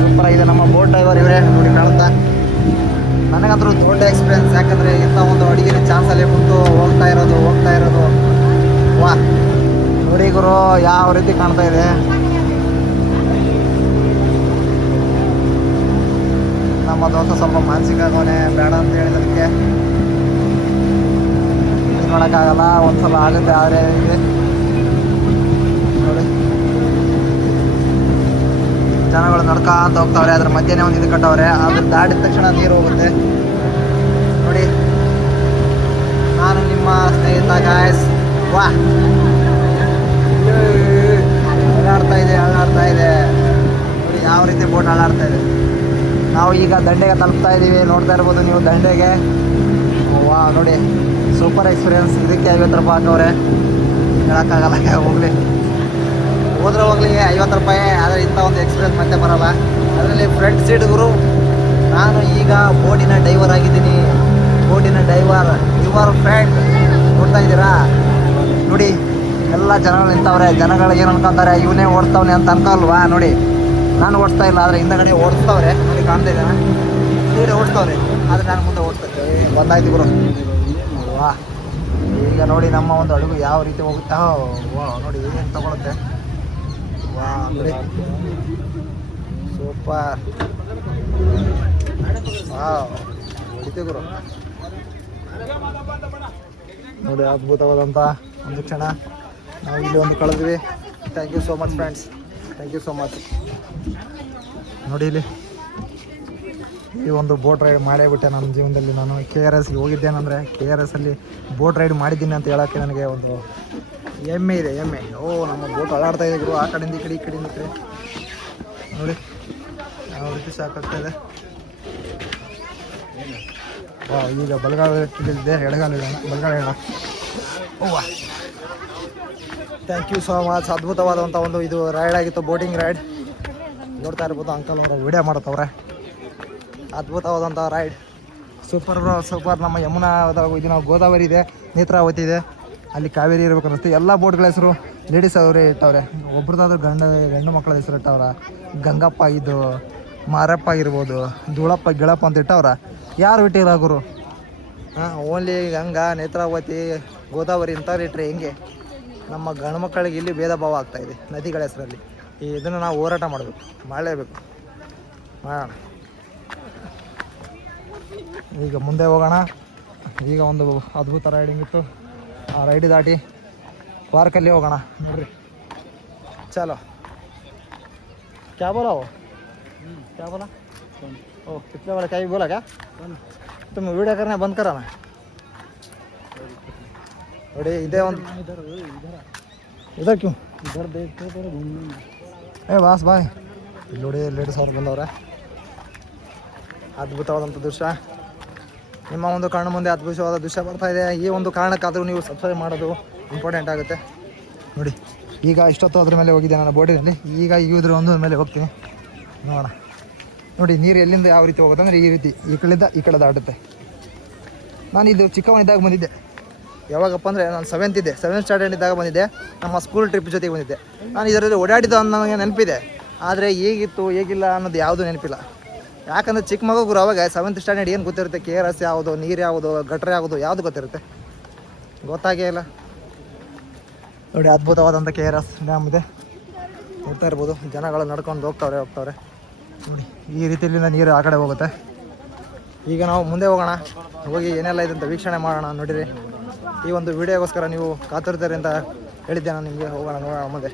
ಸೂಪರಾಗಿದೆ. ನಮ್ಮ ಬೋಟ್ ಡ್ರೈವರ್ ಇವರೇ ನೋಡಿ ಕಾಣುತ್ತಾ. ನನಗಂತೂ ದೊಡ್ಡ ಎಕ್ಸ್ಪೀರಿಯನ್ಸ್, ಯಾಕಂದರೆ ಇಂಥ ಒಂದು ಅಡುಗೆನ ಚಾನ್ಸಲ್ಲಿ ಕುಂತು ಹೋಗ್ತಾ ಇರೋದು ವಾ ನೋಡಿ ಗುರು ಯಾವ ರೀತಿ ಕಾಣ್ತಾ ಇದೆ. ನಮ್ಮ ದೋಸ್ತ ಸ್ವಲ್ಪ ಮಾನಸಿಕ ಆಗೋನೆ ಬೇಡ ಅಂತ ಹೇಳಿದಕ್ಕೆ ಏನು ಮಾಡೋಕ್ಕಾಗಲ್ಲ, ಒಂದ್ಸಲ ಆಗುತ್ತೆ. ಆದರೆ ಇದೆ ನೋಡಿ ಜನಗಳು ನಡ್ಕೊಂತ ಹೋಗ್ತಾವ್ರೆ, ಅದ್ರ ಮಧ್ಯೆನೇ ಒಂದು ಇದು ಕಟ್ಟವ್ರೆ, ಅದ್ರ ದಾಟಿದ ತಕ್ಷಣ ನೀರು ಹೋಗುತ್ತೆ. ನೋಡಿ ನಾನು ನಿಮ್ಮ ಸ್ನೇಹಿತ ಗಾಯ್ಸ್. ವಾ ಅಳ್ಳಾಡ್ತಾ ಇದೆ ನೋಡಿ ಯಾವ ರೀತಿ ಬೋಟ್ ಅಳ್ಳಾಡ್ತಾ ಇದೆ. ನಾವು ಈಗ ದಂಡೆಗೆ ತಲುಪ್ತಾ ಇದ್ದೀವಿ, ನೋಡ್ತಾ ಇರ್ಬೋದು ನೀವು ದಂಡೆಗೆ. ವಾ ನೋಡಿ ಸೂಪರ್ ಎಕ್ಸ್ಪೀರಿಯನ್ಸ್. ಇದಕ್ಕೆ 50 ರೂಪಾಯಿ ಹಾಕವ್ರೆ, ಹೇಳೋಕ್ಕಾಗಲ್ಲ. ಹೋದ್ರೆ ಹೋಗ್ಲಿ 50 ರೂಪಾಯಿ, ಆದರೆ ಇಂಥ ಒಂದು ಎಕ್ಸ್ಪೀರಿಯನ್ಸ್ ಮತ್ತೆ ಬರೋಲ್ಲ. ಅದರಲ್ಲಿ ಫ್ರಂಟ್ ಸೀಟ್ ಗುರು. ನಾನು ಈಗ ಬೋಟಿನ ಡೈವರ್ ಆಗಿದ್ದೀನಿ, ಬೋಟಿನ ಡ್ರೈವರ್ ಯುವರ್ ಫ್ರೆಂಡ್. ನೋಡ್ತಾ ಇದ್ದೀರಾ ನೋಡಿ ಎಲ್ಲ ಜನಗಳು ನಿಂತವ್ರೆ. ಜನಗಳು ಏನು ಅನ್ಕೊಂತಾರೆ, ಇವನೇ ಓಡಿಸ್ತಾವನೆ ಅಂತ ಅನ್ಕೋಲ್ವಾ. ನೋಡಿ ನಾನು ಓಡಿಸ್ತಾ ಇಲ್ಲ, ಆದರೆ ಹಿಂದಗಡೆ ಓಡಿಸ್ತವ್ರೆ. ನೋಡಿ ಕಾಣ್ತಾ ಇದ್ದಾನೆ, ಸೀರೆ ಓಡಿಸ್ತವ್ರೆ, ಆದರೆ ನಾನು ಮುಂದೆ ಓಡಿಸ್ತೇನೆ. ಬಂದಾಯ್ತು ಗುರು. ವಾ ಈಗ ನೋಡಿ ನಮ್ಮ ಒಂದು ಅಡುಗೆ ಯಾವ ರೀತಿ ಹೋಗುತ್ತೆ. ವಾ ನೋಡಿ ಏನೇನು ತಗೊಳುತ್ತೆ. ವಾ ನೋಡಿ ಸೂಪರ್. ವಾವ್ ಹೊಡಿತೆ ಗುರು. ನೋಡಿ ಅದ್ಭುತವಾದಂಥ ಒಂದು ಕ್ಷಣ ನಾವು ಇಲ್ಲಿ ಒಂದು ಕಳೆದ್ವಿ. Thank you so much friends, thank you so much. ನೋಡಿ ಇಲ್ಲಿ ಈ ಒಂದು ಬೋಟ್ ರೈಡ್ ಮಾಡೇ ಬಿಟ್ಟೆ ನನ್ನ ಜೀವನದಲ್ಲಿ. ನಾನು KRSಗೆ ಹೋಗಿದ್ದೇನೆಂದರೆ KRSಲ್ಲಿ ಬೋಟ್ ರೈಡ್ ಮಾಡಿದ್ದೀನಿ ಅಂತ ಹೇಳೋಕ್ಕೆ ನನಗೆ ಒಂದು ಹೆಮ್ಮೆ ಇದೆ, ಹೆಮ್ಮೆ. ನಮ್ಮ ಬೋಟ್ ಅಳ್ಳಾಡ್ತಾ ಇದೆ ಗುರು, ಆ ಕಡೆಯಿಂದ ಈ ಕಡೆ, ಈ ಕಡೆಯಿಂದ ಈ ಕಡೆ. ನೋಡಿ ಯಾವ ರೀತಿ ಸಾಕಾಗ್ತಾಯಿದೆ. ಈಗ ಬಲಗಾಲ ಇಲ್ಲಿದೆ, ಎಡಗಾಲ ಇಡೋಣ, ಬಲಗಾಲ ಇಡೋಣ. Owa thank you so much. ಅದ್ಭುತವಾದಂಥ ಒಂದು ಇದು ರೈಡ್ ಆಗಿತ್ತು, ಬೋಟಿಂಗ್ ರೈಡ್. ನೋಡ್ತಾ ಇರ್ಬೋದು ಅಂಕಲ್ ಅವರು ವಿಡಿಯೋ ಮಾಡತ್ತವ್ರೆ. ಅದ್ಭುತವಾದಂಥ ರೈಡ್, ಸೂಪರ್ ಬ್ರೋ ಸೂಪರ್. ನಮ್ಮ ಯಮುನಾ ಇದು ನಾವು ಗೋದಾವರಿ ಇದೆ, ನೇತ್ರಾವತಿ ಇದೆ, ಅಲ್ಲಿ ಕಾವೇರಿ ಇರ್ಬೇಕು ಅನ್ನಿಸ್ತು. ಎಲ್ಲ ಬೋಟ್ಗಳ ಹೆಸರು ಲೇಡೀಸ್ ಅವರೇ ಇಟ್ಟವ್ರೆ. ಒಬ್ರದಾದ್ರೂ ಗಂಡು ಮಕ್ಕಳ ಹೆಸರು ಇಟ್ಟವ್ರ. ಗಂಗಪ್ಪ, ಇದು ಮಾರಪ್ಪ ಇರ್ಬೋದು, ಧೂಳಪ್ಪ, ಗಿಳಪ್ಪ ಅಂತ ಇಟ್ಟವ್ರ. ಯಾರು ಇಟ್ಟಿಲ್ಲ ಗುರು. ಓನ್ಲಿ ಗಂಗಾ, ನೇತ್ರಾವತಿ, ಗೋದಾವರಿ ಇಂಥವ್ರು ಇಟ್ಟರೆ ಹೆಂಗೆ? ನಮ್ಮ ಗಂಡು ಮಕ್ಕಳಿಗೆ ಇಲ್ಲಿ ಭೇದ ಭಾವ ಆಗ್ತಾಯಿದೆ ನದಿಗಳ ಹೆಸರಲ್ಲಿ. ಇದನ್ನು ನಾವು ಹೋರಾಟ ಮಾಡಬೇಕು, ಮಾಡಲೇಬೇಕು, ಮಾಡೋಣ. ಈಗ ಮುಂದೆ ಹೋಗೋಣ. ಈಗ ಒಂದು ಅದ್ಭುತ ರೈಡಿಂಗ್ ಇತ್ತು, ಆ ರೈಡ್ ದಾಟಿ ಪಾರ್ಕಲ್ಲಿ ಹೋಗೋಣ. ನೋಡ್ರಿ ಚಲೋ. ಕ್ಯಾ ಬೋಲಾ वो क्या बोला? ओह पिछले वाला क्या भी बोला क्या? तुम वीडियो करना बंद करा ना. ನೋಡಿ ಇದೇ ಒಂದು ಇದರ ಕ್ಯೂ ಬಾಸ್ ಬಾಯ್. ಇಲ್ಲಿ ನೋಡಿ ಲೇಡೀಸ್ ಅವ್ರು ಬಂದವ್ರೆ. ಅದ್ಭುತವಾದಂಥ ದೃಶ್ಯ ನಿಮ್ಮ ಒಂದು ಕಣ್ಣು ಮುಂದೆ ಅದ್ಭುತವಾದ ದೃಶ್ಯ ಬರ್ತಾ ಇದೆ. ಈ ಒಂದು ಕಾರಣಕ್ಕಾದರೂ ನೀವು ಸಬ್ಸ್ಕ್ರೈಬ್ ಮಾಡೋದು ಇಂಪಾರ್ಟೆಂಟ್ ಆಗುತ್ತೆ. ನೋಡಿ ಈಗ ಇಷ್ಟೊತ್ತು ಅದ್ರ ಮೇಲೆ ಹೋಗಿದ್ದೆ ನಾನು ಬೋಟಿನಲ್ಲಿ. ಈಗ ಇದ್ರ ಒಂದು ಮೇಲೆ ಹೋಗ್ತೀನಿ, ನೋಡೋಣ. ನೋಡಿ ನೀರು ಎಲ್ಲಿಂದ ಯಾವ ರೀತಿ ಹೋಗುತ್ತೆ ಅಂದರೆ ಈ ರೀತಿ ಈ ಕಡೆಯಿಂದ ಈ ಕಡೆ ದಾಟುತ್ತೆ. ನಾನು ಇದು ಚಿಕ್ಕವನಿದ್ದಾಗ ಬಂದಿದ್ದೆ. ಯಾವಾಗಪ್ಪ ಅಂದರೆ ನಾನು 7th ಸ್ಟ್ಯಾಂಡರ್ಡ್ ಇದ್ದಾಗ ಬಂದಿದ್ದೆ. ನಮ್ಮ ಸ್ಕೂಲ್ ಟ್ರಿಪ್ ಜೊತೆಗೆ ಬಂದಿದ್ದೆ. ನಾನು ಇದರಲ್ಲಿ ಓಡಾಡಿದ್ದು ನನಗೆ ನೆನಪಿದೆ, ಆದರೆ ಹೇಗಿತ್ತು ಹೇಗಿಲ್ಲ ಅನ್ನೋದು ಯಾವುದೂ ನೆನಪಿಲ್ಲ. ಯಾಕಂದರೆ ಚಿಕ್ಕ ಮಗು ಗುರು, ಅವಾಗ 7th ಸ್ಟ್ಯಾಂಡರ್ಡ್ ಏನು ಗೊತ್ತಿರುತ್ತೆ? KRS ಯಾವುದು, ನೀರು ಯಾವುದು, ಗಟ್ರ ಯಾವುದು, ಯಾವುದು ಗೊತ್ತಿರುತ್ತೆ? ಗೊತ್ತಾಗೇ ಇಲ್ಲ. ನೋಡಿ ಅದ್ಭುತವಾದಂಥ KRS ಡ್ಯಾಮ್ ಇದೆ, ನೋಡ್ತಾ ಇರ್ಬೋದು. ಜನಗಳು ನಡ್ಕೊಂಡು ಹೋಗ್ತಾವ್ರೆ. ನೋಡಿ ಈ ರೀತಿಯಿಂದ ನೀರು ಆ ಕಡೆ ಹೋಗುತ್ತೆ. ಈಗ ನಾವು ಮುಂದೆ ಹೋಗೋಣ, ಹೋಗಿ ಏನೆಲ್ಲ ಇದೆ ಅಂತ ವೀಕ್ಷಣೆ ಮಾಡೋಣ. ನೋಡಿರಿ, ಈ ಒಂದು ವಿಡಿಯೋಗೋಸ್ಕರ ನೀವು ಕಾತಿರ್ತೀರಿ ಅಂತ ಹೇಳಿದ್ದೆ ನಾನು ನಿಮಗೆ. ಹೋಗೋಣ, ನೋಡೋಣ ಮುಂದೆ.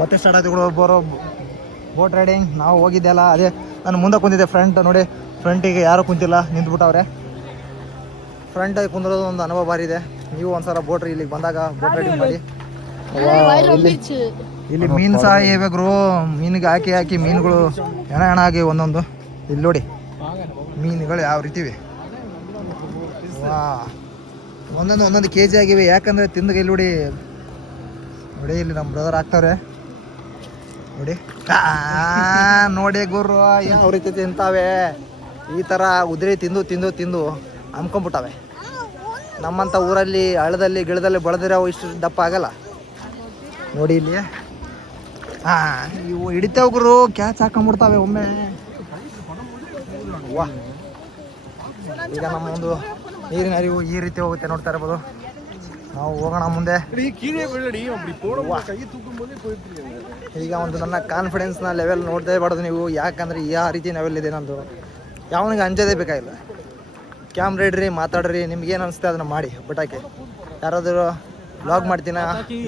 ಮತ್ತೆ ಸ್ಟಾರ್ಟ್ ಆಯ್ತು ಬರೋ ಬೋಟ್ ರೈಡಿಂಗ್. ನಾವು ಹೋಗಿದ್ದೆ ಅಲ್ಲ, ಅದೇ ನಾನು ಮುಂದೆ ಕುಂತಿದ್ದೆ. ಫ್ರಂಟ್ ನೋಡಿ, ಫ್ರಂಟಿಗೆ ಯಾರೂ ಕುಂತಿಲ್ಲ, ನಿಂತ್ಬಿಟ್ಟವ್ರೆ. ಫ್ರಂಟಾಗಿ ಕುಂದಿರೋದು ಒಂದು ಅನುಭವ ಭಾರಿ ಇದೆ. ನೀವು ಒಂದ್ಸಲ ಬೋಟ್ ಇಲ್ಲಿಗೆ ಬಂದಾಗ ಬೋಟ್ ರೈಡಿಂಗ್ ಮಾಡಿ. ಇಲ್ಲಿ ಮೀನು ಸಹ ಇವೆ ಗುರು. ಮೀನಿಗೆ ಹಾಕಿ ಮೀನುಗಳು ಹೆಣ ಆಗಿ ಒಂದೊಂದು ಇಲ್ಲಿ ನೋಡಿ ಮೀನುಗಳು ಯಾವ ರೀತಿ ಇವೆ. ವಾ ಒಂದೊಂದು KG ಆಗಿವೆ. ಯಾಕಂದರೆ ತಿಂದು ಇಲ್ಲಿ ನೋಡಿ ಇಲ್ಲಿ ನಮ್ಮ ಬ್ರದರ್ ಹಾಕ್ತಾರೆ. ನೋಡಿ ನೋಡಿ ಗುರು ಯಾವ ರೀತಿ ತಿಂತಾವೆ. ಈ ಥರ ಉದುರಿ ತಿಂದು ತಿಂದು ತಿಂದು ಹಮ್ಕೊಂಬಿಟ್ಟವೆ. ನಮ್ಮಂಥ ಊರಲ್ಲಿ ಹಳ್ಳದಲ್ಲಿ ಗಿಡದಲ್ಲಿ ಬೆಳೆದಿರೋ ಇಷ್ಟು ದಪ್ಪ ಆಗಲ್ಲ ನೋಡಿ. ಇಲ್ಲಿ ಇವು ಹಿಡಿತೇವ್ ಗುರು, ಕ್ಯಾಚ್ ಹಾಕೊಂಡ್ಬಿಡ್ತಾವೆ ಒಮ್ಮೆ. ವಾ, ಈಗ ನಮ್ಮ ಒಂದು ನೀರಿನ ಅರಿವು ಈ ರೀತಿ ಹೋಗುತ್ತೆ ನೋಡ್ತಾ ಇರ್ಬೋದು. ನಾವು ಹೋಗೋಣ ಮುಂದೆ. ಈಗ ಒಂದು ನನ್ನ ಕಾನ್ಫಿಡೆನ್ಸ್ನ ಲೆವೆಲ್ ನೋಡ್ತಾ ಇರಬಾರ್ದು ನೀವು, ಯಾಕಂದರೆ ಯಾವ ರೀತಿ ಲೆವೆಲ್ ಇದೆ ನಂದು. ಯಾವನಿಗೆ ಅಂಜೋದೇ ಬೇಕಾಗಿಲ್ಲ. ಕ್ಯಾಮ್ರಾ ಇಡ್ರಿ, ಮಾತಾಡ್ರಿ, ನಿಮ್ಗೇನು ಅನಿಸುತ್ತೆ ಅದನ್ನು ಮಾಡಿ ಬಿಟ್ಟಾಕಿ. ಯಾರಾದರೂ ವ್ಲಾಗ್ ಮಾಡ್ತೀನ,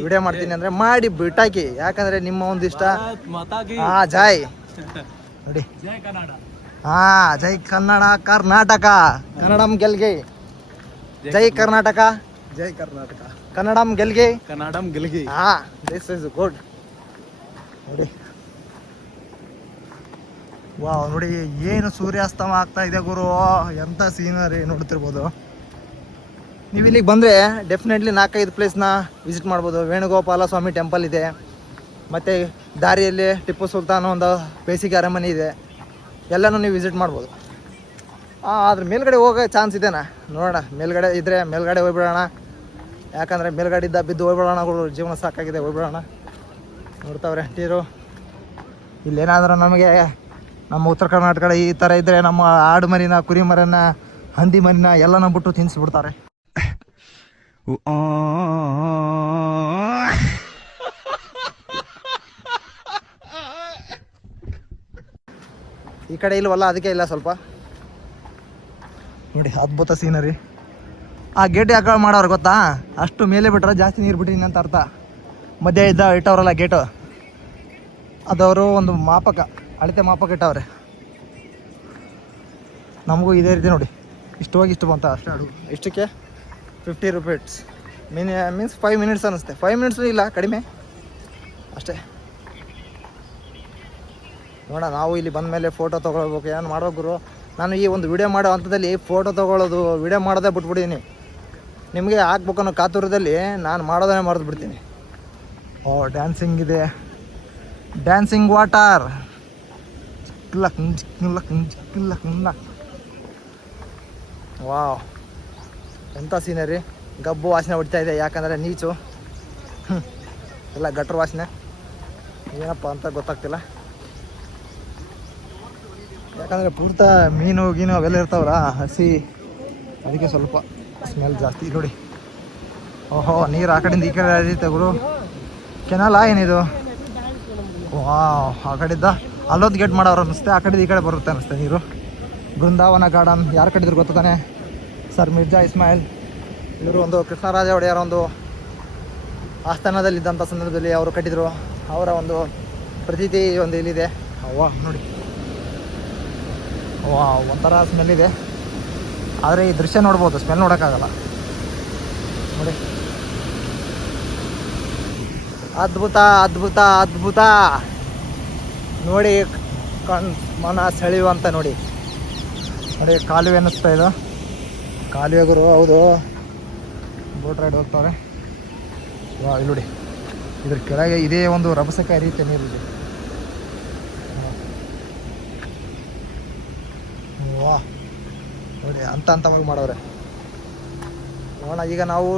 ವಿಡಿಯೋ ಮಾಡ್ತೀನಿ ಅಂದರೆ ಮಾಡಿ ಬಿಟ್ಟಾಕಿ. ಯಾಕಂದರೆ ನಿಮ್ಮ ಒಂದು ಇಷ್ಟ. ಜೈ ನೋಡಿ, ಜೈ ಕನ್ನಡ ಕರ್ನಾಟಕ, ಕನ್ನಡಂ ಗೆಲ್ಗೆ. ಜೈ ಕರ್ನಾಟಕ, ಜೈ ಕರ್ನಾಟಕ, ಕನ್ನಡಂ ಗೆಲ್ಗೆ, ಕನ್ನಡಂ ಗೆಲ್ಗೆ. ದಿಸ್ ಇಸ್ ಗುಡ್ ನೋಡಿ. ವಾವ್, ನೋಡಿ ಏನು ಸೂರ್ಯಾಸ್ತಮ ಆಗ್ತಾ ಇದೆ ಗುರು. ಎಂಥ ಸೀನರಿ ನೋಡ್ತಿರ್ಬೋದು ನೀವು. ಇಲ್ಲಿಗೆ ಬಂದರೆ ಡೆಫಿನೆಟ್ಲಿ 4-5 ಪ್ಲೇಸ್ನ ವಿಸಿಟ್ ಮಾಡ್ಬೋದು. ವೇಣುಗೋಪಾಲ ಸ್ವಾಮಿ ಟೆಂಪಲ್ ಇದೆ, ಮತ್ತು ದಾರಿಯಲ್ಲಿ ಟಿಪ್ಪು ಸುಲ್ತಾನ್ ಒಂದು ಬೇಸಿಗೆ ಅರಮನೆ ಇದೆ. ಎಲ್ಲನೂ ನೀವು ವಿಸಿಟ್ ಮಾಡ್ಬೋದು. ಅದ್ರ ಮೇಲ್ಗಡೆ ಹೋಗೋ ಚಾನ್ಸ್ ಇದೆನಾ ನೋಡೋಣ. ಮೇಲ್ಗಡೆ ಇದ್ದರೆ ಮೇಲ್ಗಡೆ ಹೋಗ್ಬಿಡೋಣ. ಯಾಕಂದರೆ ಮೇಲ್ಗಡೆ ಬಿದ್ದು ಹೋಗ್ಬಿಡೋಣ ಗುರು, ಜೀವನ ಸಾಕಾಗಿದೆ, ಹೋಗ್ಬಿಡೋಣ. ನೋಡ್ತಾವ್ರೆ ಟೀರು. ಇಲ್ಲೇನಾದರೂ ನಮಗೆ ನಮ್ಮ ಉತ್ತರ ಕರ್ನಾಟಕ ಈ ಥರ ಇದ್ದರೆ ನಮ್ಮ ಆಡು ಮರಿನ, ಕುರಿ ಮರಿನ, ಹಂದಿ ಮರಿನ ಎಲ್ಲನ ಬಿಟ್ಟು ತಿನ್ನಿಸ್ಬಿಡ್ತಾರೆ. ಈ ಕಡೆ ಇಲ್ವಲ್ಲ, ಅದಕ್ಕೆ ಇಲ್ಲ ಸ್ವಲ್ಪ. ನೋಡಿ ಅದ್ಭುತ ಸೀನರಿ. ಆ ಗೇಟ್ ಯಾಕೆ ಮಾಡೋರು ಗೊತ್ತಾ? ಅಷ್ಟು ಮೇಲೆ ಬಿಟ್ರೆ ಜಾಸ್ತಿ ನೀರು ಬಿಟ್ಟಿನಿ ಅಂತ ಅರ್ಥ. ಮಧ್ಯೆ ಇಟ್ಟವ್ರಲ್ಲ ಗೇಟು, ಅದವರು ಒಂದು ಮಾಪಕ, ಅಳತೆ ಮಾಪಕ ಇಟ್ಟವ್ರೆ. ನಮಗೂ ಇದೇ ರೀತಿ ನೋಡಿ, ಇಷ್ಟು ಹೋಗಿ ಇಷ್ಟು ಬಂತ ಅಷ್ಟೇ. ಅಡುಗೆ ಇಷ್ಟಕ್ಕೆ 50 ರೂಪೀಸ್ ಮೀನ್ಸ್ 5 ಮಿನಿಟ್ಸ್ ಅನ್ನಿಸುತ್ತೆ. 5 ಮಿನಿಟ್ಸು ಇಲ್ಲ, ಕಡಿಮೆ ಅಷ್ಟೇ. ನೋಡ, ನಾವು ಇಲ್ಲಿ ಬಂದ ಮೇಲೆ ಫೋಟೋ ತೊಗೊಳ್ಬೇಕು, ಏನು ಮಾಡ್ಬೇಕು ಗುರು. ನಾನು ಈ ಒಂದು ವಿಡಿಯೋ ಮಾಡೋ ಹಂತದಲ್ಲಿ ಫೋಟೋ ತೊಗೊಳ್ಳೋದು, ವಿಡಿಯೋ ಮಾಡೋದೇ ಬಿಟ್ಬಿಟ್ಟಿದ್ದೀನಿ. ನಿಮಗೆ ಹಾಕ್ಬೇಕು ಅನ್ನೋ ಕಾತುರದಲ್ಲಿ ನಾನು ಮಾಡೋದೇ ಮರೆತು ಬಿಡ್ತೀನಿ. ಡ್ಯಾನ್ಸಿಂಗ್ ಇದೆ, ಡ್ಯಾನ್ಸಿಂಗ್ ವಾಟರ್. ವಾವ್, ಎಂಥ ಸೀನರಿ. ಗಬ್ಬು ವಾಸನೆ ಹೊಡಿತಾ ಇದೆ, ಯಾಕಂದರೆ ನೀಚು ಎಲ್ಲ ಗಟ್ರ ವಾಸನೆ. ಏನಪ್ಪ ಅಂತ ಗೊತ್ತಾಗ್ತಿಲ್ಲ, ಯಾಕಂದರೆ ಪೂರ್ತ ಮೀನು ಗೀನು ಅವೆಲ್ಲ ಇರ್ತಾವಲ್ಲ ಹಸಿ, ಅದಕ್ಕೆ ಸ್ವಲ್ಪ ಸ್ಮೆಲ್ ಜಾಸ್ತಿ. ನೋಡಿ, ಓಹೋ, ನೀರು ಆ ಕಡೆಯಿಂದ ಈ ಕಡೆ ಹರಿಯುತ್ತೆ ಗುರು. ಕೆನಲ್ಲ ಏನಿದು? ವಾವ್, ಆ ಕಡೆಯಿಂದ ಅಲ್ಲೊಂದು ಗೇಟ್ ಮಾಡೋರು ಅನ್ನಿಸುತ್ತೆ, ಆ ಕಡೆ ಈ ಕಡೆ ಬರುತ್ತೆ ಅನ್ನಿಸುತ್ತೆ ನೀರು. ಬೃಂದಾವನ ಗಾರ್ಡನ್ ಯಾರು ಕಟ್ಟಿದ್ರು ಗೊತ್ತಾನೆ? ಸರ್ ಮಿರ್ಜಾ ಇಸ್ಮಾಯಿಲ್. ಇವರು ಒಂದು ಕೃಷ್ಣರಾಜ ಒಡೆಯರ ಒಂದು ಆಸ್ಥಾನದಲ್ಲಿದ್ದಂಥ ಸಂದರ್ಭದಲ್ಲಿ ಅವರು ಕಟ್ಟಿದರು. ಅವರ ಒಂದು ಪ್ರತೀತಿ ಒಂದು ಇಲ್ಲಿದೆ. ವಾ ನೋಡಿ, ವಾ, ಒಂಥರ ಸ್ಮೆಲ್ ಇದೆ. ಆದರೆ ಈ ದೃಶ್ಯ ನೋಡ್ಬೋದು, ಸ್ಮೆಲ್ ನೋಡೋಕ್ಕಾಗಲ್ಲ ನೋಡಿ. ಅದ್ಭುತ ಅದ್ಭುತ ಅದ್ಭುತ ನೋಡಿ, ಮನ ಸೆಳೆಯುವಂತ ನೋಡಿ. ನೋಡಿ ಕಾಲುವೆ ಅನ್ನಿಸ್ತಾ ಇದು, ಕಾಲುವೆ ಗುರು. ಹೌದು, ಬೋಟ್ ರೈಡ್ ಹೋಗ್ತಾರೆ. ವಾ, ಇಲ್ಲಿ ನೋಡಿ, ಇದ್ರ ಕೆಳಗೆ ಇದೇ ಒಂದು ರಭಸಕ್ಕೆ ಹರಿಯುತ್ತೆ ನೀರಿದೆ. ವಾ ನೋಡಿ, ಹಂತವಾಗಿ ಮಾಡವ್ರೆ. ನೋಡೋಣ, ಈಗ ನಾವು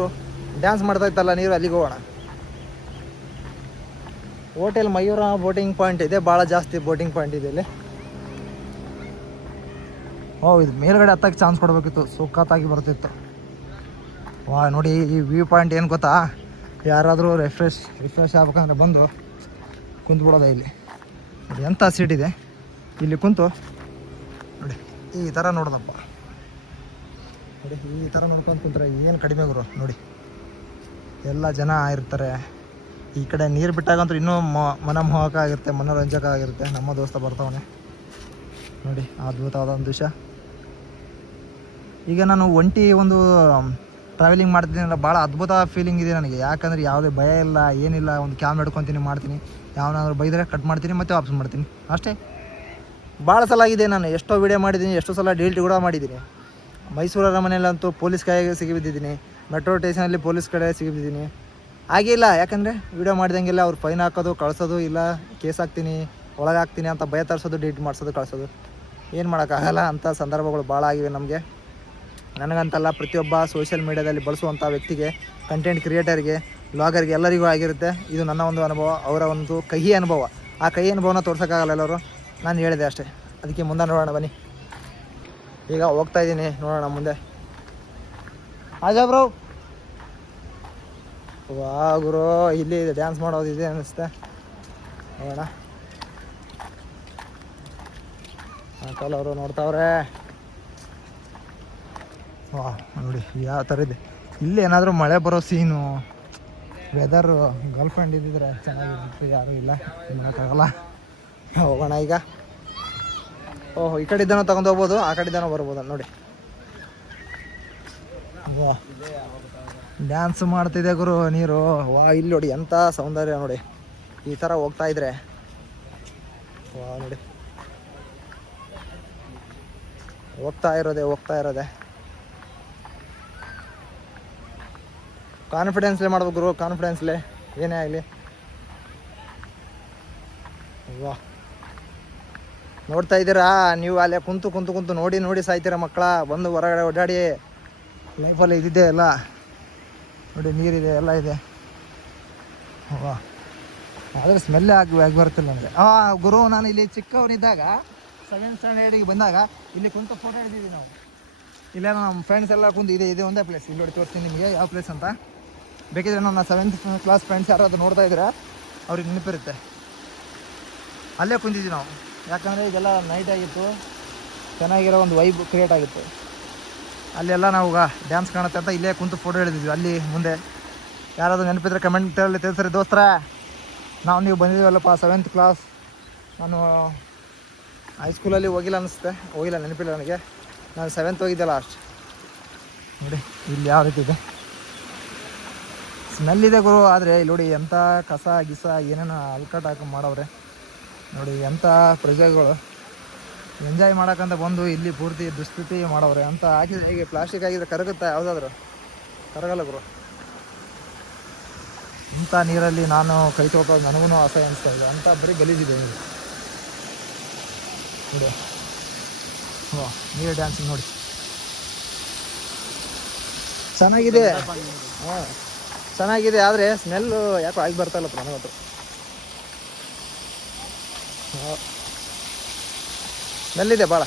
ಡ್ಯಾನ್ಸ್ ಮಾಡ್ತಾ ಇತ್ತಲ್ಲ ನೀರು, ಅಲ್ಲಿಗೆ ಹೋಗೋಣ. ಹೋಟೆಲ್ ಮಯೂರ ಬೋಟಿಂಗ್ ಪಾಯಿಂಟ್ ಇದೆ, ಭಾಳ ಜಾಸ್ತಿ ಬೋಟಿಂಗ್ ಪಾಯಿಂಟ್ ಇದೆ ಇಲ್ಲಿ. ಇದು ಮೇಲ್ಗಡೆ ಹತ್ತಕ್ಕೆ ಚಾನ್ಸ್ ಕೊಡಬೇಕಿತ್ತು, ಸೂಕತ್ತಾಗಿ ಬರ್ತಿತ್ತು. ವಾ ನೋಡಿ, ಈ ವ್ಯೂ ಪಾಯಿಂಟ್ ಏನು ಗೊತ್ತಾ? ಯಾರಾದರೂ ರಿಫ್ರೆಶ್ ಆಗ್ಬೇಕಂದ್ರೆ ಬಂದು ಕುಂತ್ಬಿಡೋದ ಇಲ್ಲಿ. ನೋಡಿ ಎಂಥ ಸೀಟ್ ಇದೆ, ಇಲ್ಲಿ ಕುಂತು ನೋಡಿ ಈ ಥರ ನೋಡೋದಪ್ಪ. ನೋಡಿ ಈ ಥರ ನೋಡ್ಕೊಂಡು ಕುಂತ್ರೆ ಏನು ಕಡಿಮೆ ಗುರು. ನೋಡಿ ಎಲ್ಲ ಜನ ಇರ್ತಾರೆ. ಈ ಕಡೆ ನೀರು ಬಿಟ್ಟಾಗಂತೂ ಇನ್ನೂ ಮನಮೋಹಕ ಆಗಿರುತ್ತೆ, ಮನೋರಂಜಕ ಆಗಿರುತ್ತೆ. ನಮ್ಮ ದೋಸ್ತ ಬರ್ತಾವನೆ ನೋಡಿ, ಅದ್ಭುತವಾದ ಒಂದು ದೃಶ್ಯ. ಈಗ ನಾನು ಒಂಟಿ ಒಂದು ಟ್ರಾವೆಲಿಂಗ್ ಮಾಡ್ತಿದ್ದೀನಲ್ಲ, ಭಾಳ ಅದ್ಭುತ ಫೀಲಿಂಗ್ ಇದೆ ನನಗೆ. ಯಾಕಂದರೆ ಯಾವುದೇ ಭಯ ಇಲ್ಲ, ಏನಿಲ್ಲ. ಒಂದು ಕ್ಯಾಮ್ರಾ ಹಿಡ್ಕೊತೀನಿ, ಮಾಡ್ತೀನಿ. ಯಾವನಾದ್ರೂ ಬೈದರೆ ಕಟ್ ಮಾಡ್ತೀನಿ, ಮತ್ತೆ ವಾಪಸ್ ಮಾಡ್ತೀನಿ ಅಷ್ಟೇ. ಭಾಳ ಸಲ ಆಗಿದೆ, ನಾನು ಎಷ್ಟೋ ವೀಡಿಯೋ ಮಾಡಿದ್ದೀನಿ, ಎಷ್ಟೋ ಸಲ ಡಿಲೀಟ್ ಕೂಡ ಮಾಡಿದ್ದೀನಿ. ಮೈಸೂರು ಅರಮನೆಯಲ್ಲಂತೂ ಪೊಲೀಸ್ ಕೈಗೆ ಸಿಗಿಬಿದ್ದಿದ್ದೀನಿ, ಮೆಟ್ರೋ ಸ್ಟೇಷನಲ್ಲಿ ಪೊಲೀಸ್ ಕಡೆ ಸಿಗಿಬಿದ್ದೀನಿ. ಆಗಿಲ್ಲ, ಯಾಕಂದರೆ ವೀಡಿಯೋ ಮಾಡಿದಂಗೆಲ್ಲ ಅವ್ರು ಫೈನ್ ಹಾಕೋದು ಕಳ್ಸೋದು, ಇಲ್ಲ ಕೇಸ್ ಹಾಕ್ತೀನಿ ಒಳಗೆ ಹಾಕ್ತೀನಿ ಅಂತ ಭಯ ತರಿಸೋದು, ಡಿಲೀಟ್ ಮಾಡಿಸೋದು, ಕಳ್ಸೋದು. ಏನು ಮಾಡೋಕ್ಕಾಗಲ್ಲ. ಅಂಥ ಸಂದರ್ಭಗಳು ಭಾಳ ಆಗಿವೆ ನಮಗೆ. ನನಗಂತಲ್ಲ, ಪ್ರತಿಯೊಬ್ಬ ಸೋಷಿಯಲ್ ಮೀಡ್ಯಾದಲ್ಲಿ ಬಳಸುವಂಥ ವ್ಯಕ್ತಿಗೆ, ಕಂಟೆಂಟ್ ಕ್ರಿಯೇಟರ್ಗೆ, ಬ್ಲಾಗರ್ಗೆ ಎಲ್ಲರಿಗೂ ಆಗಿರುತ್ತೆ. ಇದು ನನ್ನ ಒಂದು ಅನುಭವ, ಅವರ ಒಂದು ಕಹಿ ಅನುಭವ. ಆ ಕಹಿ ಅನುಭವನ ತೋರ್ಸೋಕ್ಕಾಗಲ್ಲ ಎಲ್ಲರೂ. ನಾನು ಹೇಳಿದೆ ಅಷ್ಟೇ. ಅದಕ್ಕೆ ಮುಂದೆ ನೋಡೋಣ ಬನ್ನಿ. ಈಗ ಹೋಗ್ತಾ ಇದ್ದೀನಿ, ನೋಡೋಣ ಮುಂದೆ. ಆಜಾ ಬ್ರೋ. ವಾ ಗುರು, ಇಲ್ಲಿ ಡ್ಯಾನ್ಸ್ ಮಾಡೋದು ಇದೆ ಅನ್ನಿಸುತ್ತೆ. ನೋಡೋಣ. ಅಂಕಲ್ ಅವರು ನೋಡ್ತಾವ್ರೆ. ವಾ ನೋಡಿ ಯಾವ ಥರ ಇದೆ. ಇಲ್ಲಿ ಏನಾದರೂ ಮಳೆ ಬರೋ ಸೀನು, ವೆದರು, ಗರ್ಲ್ ಫ್ರೆಂಡ್ ಇದ್ದಿದ್ರೆ ಚೆನ್ನಾಗಿರುತ್ತೆ. ಯಾರೂ ಇಲ್ಲ, ಮಾಡೋಕ್ಕಾಗಲ್ಲ. ಹೋಗೋಣ ಈಗ. ಓಹೋ, ಈ ಕಡೆ ಇದ್ದಾನೋ ತಗೊಂಡು ಹೋಗ್ಬೋದು, ಆ ಕಡೆ ಇದ್ದಾನೋ ಬರ್ಬೋದು ನೋಡಿ. ವಾ, ಡ್ಯಾನ್ಸ್ ಮಾಡ್ತಿದೆ ಗುರು ನೀರು. ವಾ, ಇಲ್ಲಿ ನೋಡಿ ಎಂಥ ಸೌಂದರ್ಯ ನೋಡಿ. ಈ ಥರ ಹೋಗ್ತಾ ಇದ್ರೆ ವಾ ನೋಡಿ, ಹೋಗ್ತಾ ಇರೋದೆ ಕಾನ್ಫಿಡೆನ್ಸ್ಲೇ ಮಾಡ್ಬೇಕು ಗುರು, ಕಾನ್ಫಿಡೆನ್ಸ್ಲೇ ಏನೇ ಆಗಲಿ. ವಾ, ನೋಡ್ತಾ ಇದ್ದೀರಾ ನೀವು? ಅಲ್ಲೇ ಕುಂತು ನೋಡಿ ಸಾಯ್ತೀರ ಮಕ್ಕಳ. ಬಂದು ಹೊರಗಡೆ ಓಡಾಡಿ. ಲೈಫಲ್ಲಿ ಇದ್ದಿದ್ದೆ ಎಲ್ಲ ನೋಡಿ, ನೀರಿದೆ, ಎಲ್ಲ ಇದೆ. ವಾ, ಆದರೆ ಸ್ಮೆಲ್ಲೇ ಆಗಿ ಬರ್ತಿಲ್ಲ ನನಗೆ. ಗುರು, ನಾನು ಇಲ್ಲಿ ಚಿಕ್ಕವನಿದ್ದಾಗ 7th ಸ್ಟ್ಯಾಂಡರ್ಡಿಗೆ ಬಂದಾಗ ಇಲ್ಲಿ ಕುಂತು ಫೋಟೋ ಹಿಡಿದಿದ್ವಿ ನಾವು. ಇಲ್ಲೆಲ್ಲ ನಮ್ಮ ಫ್ರೆಂಡ್ಸ್ ಎಲ್ಲ ಕುಂತು ಇದೆ ಒಂದೇ ಪ್ಲೇಸ್. ಇಲ್ಲಿ ನೋಡಿ ತೋರಿಸ್ತೀನಿ ನಿಮಗೆ ಯಾವ ಪ್ಲೇಸ್ ಅಂತ. ಬೇಕಿದ್ರೆ ನನ್ನ 7th ಕ್ಲಾಸ್ ಫ್ರೆಂಡ್ಸ್ ಯಾರಾದ್ರು ನೋಡ್ತಾ ಇದ್ರೆ ಅವ್ರಿಗೆ ನೆನಪಿರುತ್ತೆ. ಅಲ್ಲೇ ಕುಂತಿದ್ವಿ ನಾವು. ಯಾಕಂದರೆ ಇದೆಲ್ಲ ನೈಟ್ ಆಗಿತ್ತು, ಚೆನ್ನಾಗಿರೋ ಒಂದು ವೈಬ್ ಕ್ರಿಯೇಟ್ ಆಗಿತ್ತು. ಅಲ್ಲೆಲ್ಲ ನಾವು ಡ್ಯಾನ್ಸ್ ಕಾಣುತ್ತೆ ಅಂತ ಇಲ್ಲೇ ಕುಂತು ಫೋಟೋ ಹಿಡಿದಿದ್ವಿ. ಅಲ್ಲಿ ಮುಂದೆ ಯಾರಾದರೂ ನೆನಪಿದ್ರೆ ಕಮೆಂಟಲ್ಲಿ ತಿಳಿಸ್ರಿ ದೋಸ್ತರ. ನೀವು ಬಂದಿದ್ದೀವಲ್ಲಪ್ಪ 7th ಕ್ಲಾಸ್. ನಾನು ಹೈಸ್ಕೂಲಲ್ಲಿ ಹೋಗಿಲ್ಲ ಅನ್ನಿಸುತ್ತೆ, ಹೋಗಿಲ್ಲ, ನೆನಪಿಲ್ಲ ನನಗೆ. ನಾನು 7th ಹೋಗಿದ್ದೆ ಲಾಸ್ಟ್. ನೋಡಿ ಇಲ್ಲಿ ಯಾವ ರೀತಿ ಇದೆ, ಸ್ಮೆಲ್ ಇದೆ ಗುರು. ಆದರೆ ಇಲ್ಲಿ ನೋಡಿ ಎಂಥ ಕಸ ಗಿಸ ಏನೇನೋ ಅಲ್ಕಟ್ ಹಾಕಿ ಮಾಡವ್ರೆ ನೋಡಿ. ಎಂಥ ಪ್ರಜೆಗಳು ಎಂಜಾಯ್ ಮಾಡೋಕ್ಕಂತ ಬಂದು ಇಲ್ಲಿ ಪೂರ್ತಿ ದುಸ್ಥಿತಿ ಮಾಡವ್ರೆ ಅಂತ ಹಾಕಿದ್ರೆ ಹೇಗೆ? ಪ್ಲಾಸ್ಟಿಕ್ ಆಗಿದ್ರೆ ಕರಗುತ್ತಾ? ಯಾವುದಾದ್ರು ಕರಗಲ್ಲ ಗುರು. ಇಂಥ ನೀರಲ್ಲಿ ನಾನು ಕೈ ತೊಗೊಳೋದು ನನಗೂ ಅಸಹ್ಯ ಅನಿಸ್ತಾ ಇದೆ. ಅಂಥ ಬರೀ ಗಲೀಜಿದೆ ನೀರು ನೋಡಿ. ವಾ, ನೀರು ಡ್ಯಾನ್ಸಿಂಗ್ ನೋಡಿ ಚೆನ್ನಾಗಿದೆ. ಹಾಂ, ಚೆನ್ನಾಗಿದೆ. ಆದರೆ ಸ್ಮೆಲ್ಲು ಯಾಕೋ ಆಗಿ ಬರ್ತಾಯಿಲ್ಲಪ್ಪ ನನಗಂತೂ. ಸ್ಮೆಲ್ಲಿದೆ ಭಾಳ.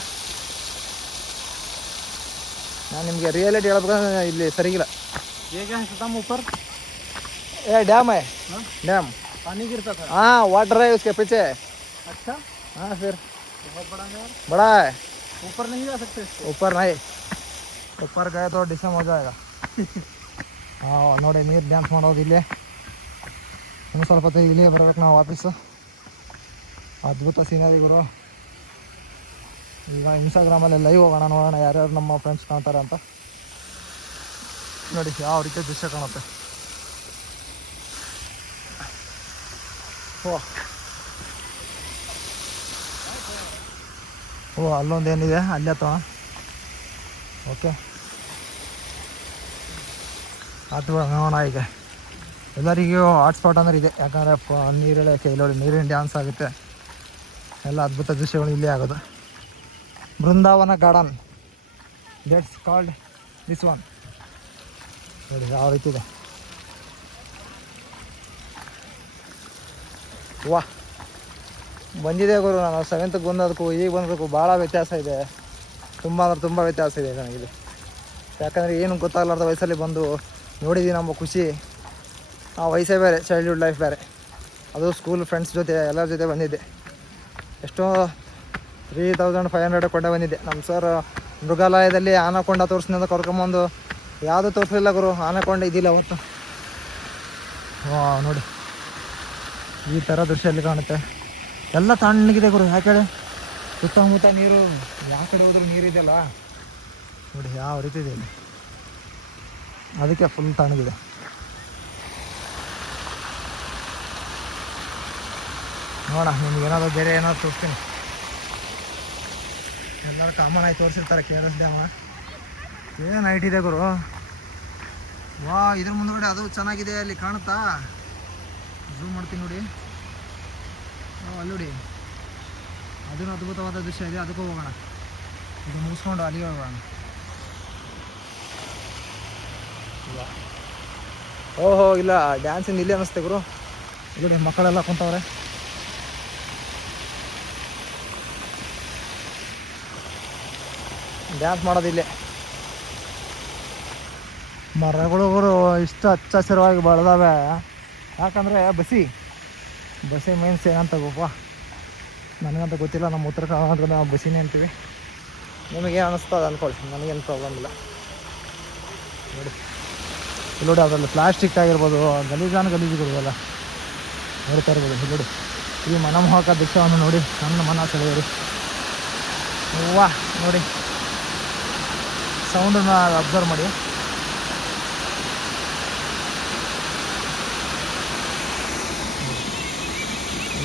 ನಾನು ನಿಮಗೆ ರಿಯಾಲಿಟಿ ಹೇಳ್ಬೇಕಂದ್ರೆ ಇಲ್ಲಿ ಸರಿಗಿಲ್ಲ. ಹೇಗೆ हम ऊपर ये डैम है, डैम पानी गिरता था। हाँ, वाटर है उसके पीछे। अच्छा, हाँ फिर बहुत बड़ा है। बड़ा है। ऊपर नहीं जा सकते इसको? ऊपर नहीं, ऊपर गए तो डिसम हो जाएगा. ಹಾಂ ನೋಡಿ, ನೀರು ಡ್ಯಾನ್ಸ್ ಮಾಡೋದು ಇಲ್ಲೇ. ಇನ್ನು ಸ್ವಲ್ಪ ಹೊತ್ತು ಇಲ್ಲೇ ಬರ್ಬೇಕು ನಾವು ವಾಪಸ್ಸು. ಅದ್ಭುತ ಸೀನರಿ ಗುರು. ಈಗ ಇನ್ಸ್ಟಾಗ್ರಾಮಲ್ಲಿ ಲೈವ್ ಹೋಗೋಣ, ನೋಡೋಣ ಯಾರ್ಯಾರು ನಮ್ಮ ಫ್ರೆಂಡ್ಸ್ ಕಾಣ್ತಾರೆ ಅಂತ. ನೋಡಿ ಯಾವ ರೀತಿ ದೃಶ್ಯ ಕಾಣುತ್ತೆ. ಓ ಅಲ್ಲೊಂದು ಏನಿದೆ, ಅಲ್ಲೇ ಅಥವಾ ಓಕೆ ಆತು ನೋಡೋಣ. ಈಗ ಎಲ್ಲರಿಗೂ ಹಾಟ್ಸ್ಪಾಟ್ ಅಂದ್ರೆ ಇದೆ, ಯಾಕಂದರೆ ನೀರಿಳಕ್ಕೆ ಇಲ್ಲೋಡಿ ನೀರಿನ ಡ್ಯಾನ್ಸ್ ಆಗುತ್ತೆ. ಎಲ್ಲ ಅದ್ಭುತ ದೃಶ್ಯಗಳು ಇಲ್ಲೇ ಆಗೋದು. Brindavan garden, that's called this one. ನೋಡಿ ಯಾವ ರೀತಿ ಇದೆ. ವಾ, ಬಂದಿದೆ ಗುರು. ನಾನು 7th ಬಂದೋದಕ್ಕೂ ಈಗ ಬಂದೋದಕ್ಕೂ ಭಾಳ ವ್ಯತ್ಯಾಸ ಇದೆ. ತುಂಬ ಅಂದ್ರೆ ತುಂಬ ವ್ಯತ್ಯಾಸ ಇದೆ ನನಗಿಲ್ಲಿ. ಯಾಕಂದರೆ ಏನು ಗೊತ್ತಾಗಲಾರ್ದ ವಯಸ್ಸಲ್ಲಿ ಬಂದು ನೋಡಿದ್ದೀವಿ. ನಮ್ಮ ಖುಷಿ ಆ ವಯಸ್ಸೇ ಬೇರೆ, ಚೈಲ್ಡ್ಹುಡ್ ಲೈಫ್ ಬೇರೆ. ಅದು ಸ್ಕೂಲ್ ಫ್ರೆಂಡ್ಸ್ ಜೊತೆ ಎಲ್ಲರ ಜೊತೆ ಬಂದಿದ್ದೆ. ಎಷ್ಟೋ 3500 ಕೊಂಡ ಬಂದಿದ್ದೆ. ನಮ್ಮ ಸರ್ ಮೃಗಾಲಯದಲ್ಲಿ ಆನಕೊಂಡ ತೋರಿಸಿದ ಕರ್ಕೊಂಬಂದು ಯಾವುದೂ ತೋರಿಸಲಿಲ್ಲ ಗುರು. ಆನಕೊಂಡ ಇದ್ದಿಲ್ಲ ಅವತ್ತು. ವಾ ನೋಡಿ, ಈ ಥರ ದೃಶ್ಯ ಎಲ್ಲಿ ಕಾಣುತ್ತೆ. ಎಲ್ಲ ತಣ್ಣಗಿದೆ ಗುರು. ಯಾಕಡೆ ಸುತ್ತಮುತ್ತ ನೀರು, ಯಾವ ಕಡೆ ಹೋದ್ರೂ ನೀರಿದೆಯಲ್ಲ ನೋಡಿ ಯಾವ ರೀತಿ ಇದೆ ಇಲ್ಲಿ. ಅದಕ್ಕೆ ಫುಲ್ ತಣ್ಣಗಿದೆ. ನೋಡ, ನಿಮ್ಗೆ ಏನಾದರೂ ಬೇರೆ ಏನಾದ್ರು ತೋರಿಸ್ತೀನಿ. ಎಲ್ಲರೂ ಕಾಮನ್ ಆಗಿ ತೋರಿಸಿರ್ತಾರೆ KRS ಡ್ಯಾಮ. ಏನು ಹೈಟ್ ಇದೆ ಗುರು. ವಾ ಇದ್ರ ಮುಂದ್ಗಡೆ ಅದು ಚೆನ್ನಾಗಿದೆ, ಅಲ್ಲಿ ಕಾಣುತ್ತಾ? ಝೂಮ್ ಮಾಡ್ತೀನಿ ನೋಡಿ. ಅಲ್ಲಿ ನೋಡಿ, ಅದನ್ನು ಅದ್ಭುತವಾದ ದೃಶ್ಯ ಇದೆ, ಅದಕ್ಕೂ ಹೋಗೋಣ. ಇದು ಮುಗಿಸ್ಕೊಂಡು ಅಲ್ಲಿಗೆ ಹೋಗೋಣ. ಓಹೋ ಇಲ್ಲ, ಡ್ಯಾನ್ಸಿಂದ ಇಲ್ಲಿ ಅನ್ನಿಸ್ತೆ ಗುರು. ನೋಡಿ ಮಕ್ಕಳೆಲ್ಲ ಕುಂತವ್ರೆ. ಡ್ಯಾನ್ಸ್ ಮಾಡೋದಿಲ್ಲೇ. ಮರಗಳು ಇಷ್ಟು ಹಚ್ಚ ಹಸಿರವಾಗಿ ಬೆಳೆದಾವೆ. ಯಾಕಂದರೆ ಬಸಿ ಮೀನ್ಸ್ ಏನಂತ ಗೊಪ್ಪ, ನನಗಂತ ಗೊತ್ತಿಲ್ಲ. ನಮ್ಮ ಉತ್ತರ ಕರ್ನಾಟಕದ ನಾವು ಬಸಿನೇ ಅಂತೀವಿ. ನಿಮಗೇನು ಅನ್ನಿಸ್ತದೆ ಅಂದ್ಕೊಳ್ಳಿ, ನನಗೇನು ಪ್ರಾಬ್ಲಮ್ ಇಲ್ಲ. ನೋಡಿ ನೋಡಿ, ಅದರಲ್ಲಿ ಪ್ಲಾಸ್ಟಿಕ್ ಆಗಿರ್ಬೋದು, ಗಲೀಜುಗಳಿವೆಲ್ಲ ನೋಡ್ತಾ ಇರ್ಬೋದು. ನೋಡಿ ಈ ಮನಮೋಹಕ ದೃಶ್ಯವನ್ನು ನೋಡಿ ನನ್ನ ಮನ ಸೆಳೆಯಿರಿ. ವಾ ನೋಡಿ, ಸೌಂಡನ್ನು ಅಬ್ಸರ್ವ್ ಮಾಡಿ.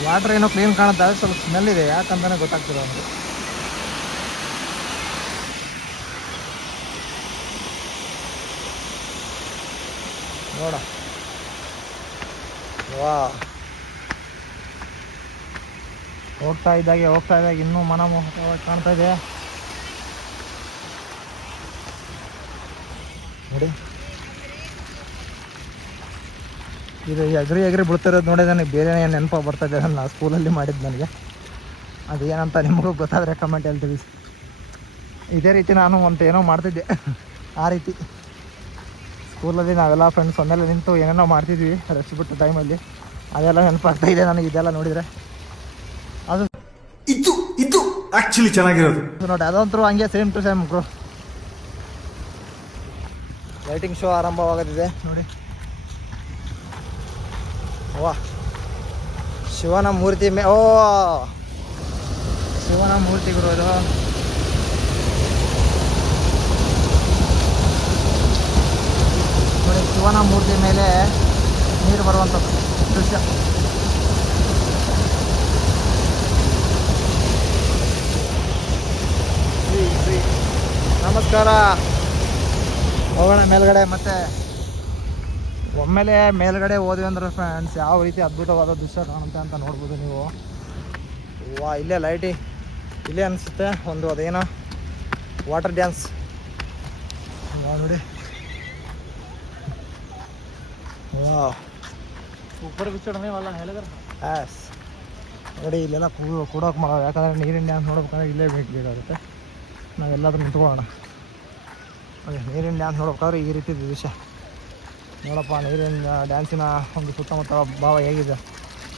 ವಾಟರ್ ಏನೋ ಕ್ಲೀನ್ ಕಾಣುತ್ತೆ, ಸ್ವಲ್ಪ ಸ್ಮೆಲ್ ಇದೆ, ಯಾಕಂತಾನೆ ಗೊತ್ತಾಗ್ತಿಲ್ಲ ನನಗೆ. ನೋಡ, ವಾ ಹೋಗ್ತಾ ಇದ್ದಾಗೆ ಇನ್ನೂ ಮನಮೋಹಕವಾಗಿ ಕಾಣ್ತಾ ಇದೆ. ನೋಡಿ ಇದು ಎಗ್ರಿ ಬಿಡ್ತಿರೋದು ನೋಡಿ, ನನಗೆ ಬೇರೆ ಏನು ನೆನಪು ಬರ್ತಾ ಇದೆ. ನಾನು ಸ್ಕೂಲಲ್ಲಿ ಮಾಡಿದ್ದು, ನನಗೆ ಅದು ಏನಂತ ನಿಮಗೂ ಗೊತ್ತಾದರೆ ಕಮೆಂಟಲ್ಲಿ ತಿಳಿಸಿ. ಇದೇ ರೀತಿ ನಾನು ಏನೋ ಮಾಡ್ತಿದ್ದೆ. ಆ ರೀತಿ ಸ್ಕೂಲಲ್ಲಿ ನಾವೆಲ್ಲ ಫ್ರೆಂಡ್ಸ್ ಒಂದೆಲ್ಲ ನಿಂತು ಏನೇನೋ ಮಾಡ್ತಿದ್ವಿ ರೆಸ್ಟ್ ಬಿಟ್ಟು ಟೈಮಲ್ಲಿ. ಅದೆಲ್ಲ ನೆನಪಾಗ್ತಾ ಇದೆ ನನಗೆ ಇದೆಲ್ಲ ನೋಡಿದರೆ. ಅದು ಇದು ಆ್ಯಕ್ಚುಲಿ ಚೆನ್ನಾಗಿರೋದು ನೋಡಿ, ಅದಂತರೂ ಹಂಗೆ same to same bro. Lighting show ಆರಂಭವಾಗುತ್ತಿದೆ ನೋಡಿ. ವಾ ಶಿವನ ಮೂರ್ತಿ ಶಿವನ ಮೂರ್ತಿಗಳು ಇದು. ನೋಡಿ, ಶಿವನ ಮೂರ್ತಿ ಮೇಲೆ ನೀರು ಬರುವಂಥದ್ದು ದೃಶ್ಯ. ನಮಸ್ಕಾರ. ಹೋಗೋಣ ಮೇಲ್ಗಡೆ. ಮತ್ತೆ ಒಮ್ಮೆಲೆ ಮೇಲ್ಗಡೆ ಹೋದ್ವಿ ಅಂದ್ರೆ ಫ್ರೆಂಡ್ಸ್, ಯಾವ ರೀತಿ ಅದ್ಭುತವಾದ ದೃಶ್ಯ ಕಾಣುತ್ತೆ ಅಂತ ನೋಡ್ಬೋದು ನೀವು. ವಾ ಇಲ್ಲೇ ಇಲ್ಲೇ ಅನಿಸುತ್ತೆ ಒಂದು, ಅದೇನೋ ವಾಟರ್ ಡ್ಯಾನ್ಸ್ ನೋಡಿ. ವಾ ऊपर भी चढ़ने वाला है लग रहा है। ನೋಡಿ ಇಲ್ಲೆಲ್ಲ ಕೂಡೋಕೆ ಮಾಡೋ, ಯಾಕಂದರೆ ನೀರಿನ ಡ್ಯಾನ್ಸ್ ನೋಡ್ಬೇಕಾದ್ರೆ ಇಲ್ಲೇ ಬೇಕಾಗುತ್ತೆ. ನಾವೆಲ್ಲಾದ್ರೂ ನಿಂತ್ಕೊಳ್ಳೋಣ. ಅದೇ ನೀರಿನ ಡ್ಯಾನ್ಸ್ ನೋಡ್ಬೇಕಾದ್ರೆ ಈ ರೀತಿ ದೃಶ್ಯ ನೋಡಪ್ಪ. ನೀರಿನ ಡ್ಯಾನ್ಸಿನ ಒಂದು ಸುತ್ತಮುತ್ತ ಭಾವ ಹೇಗಿದೆ.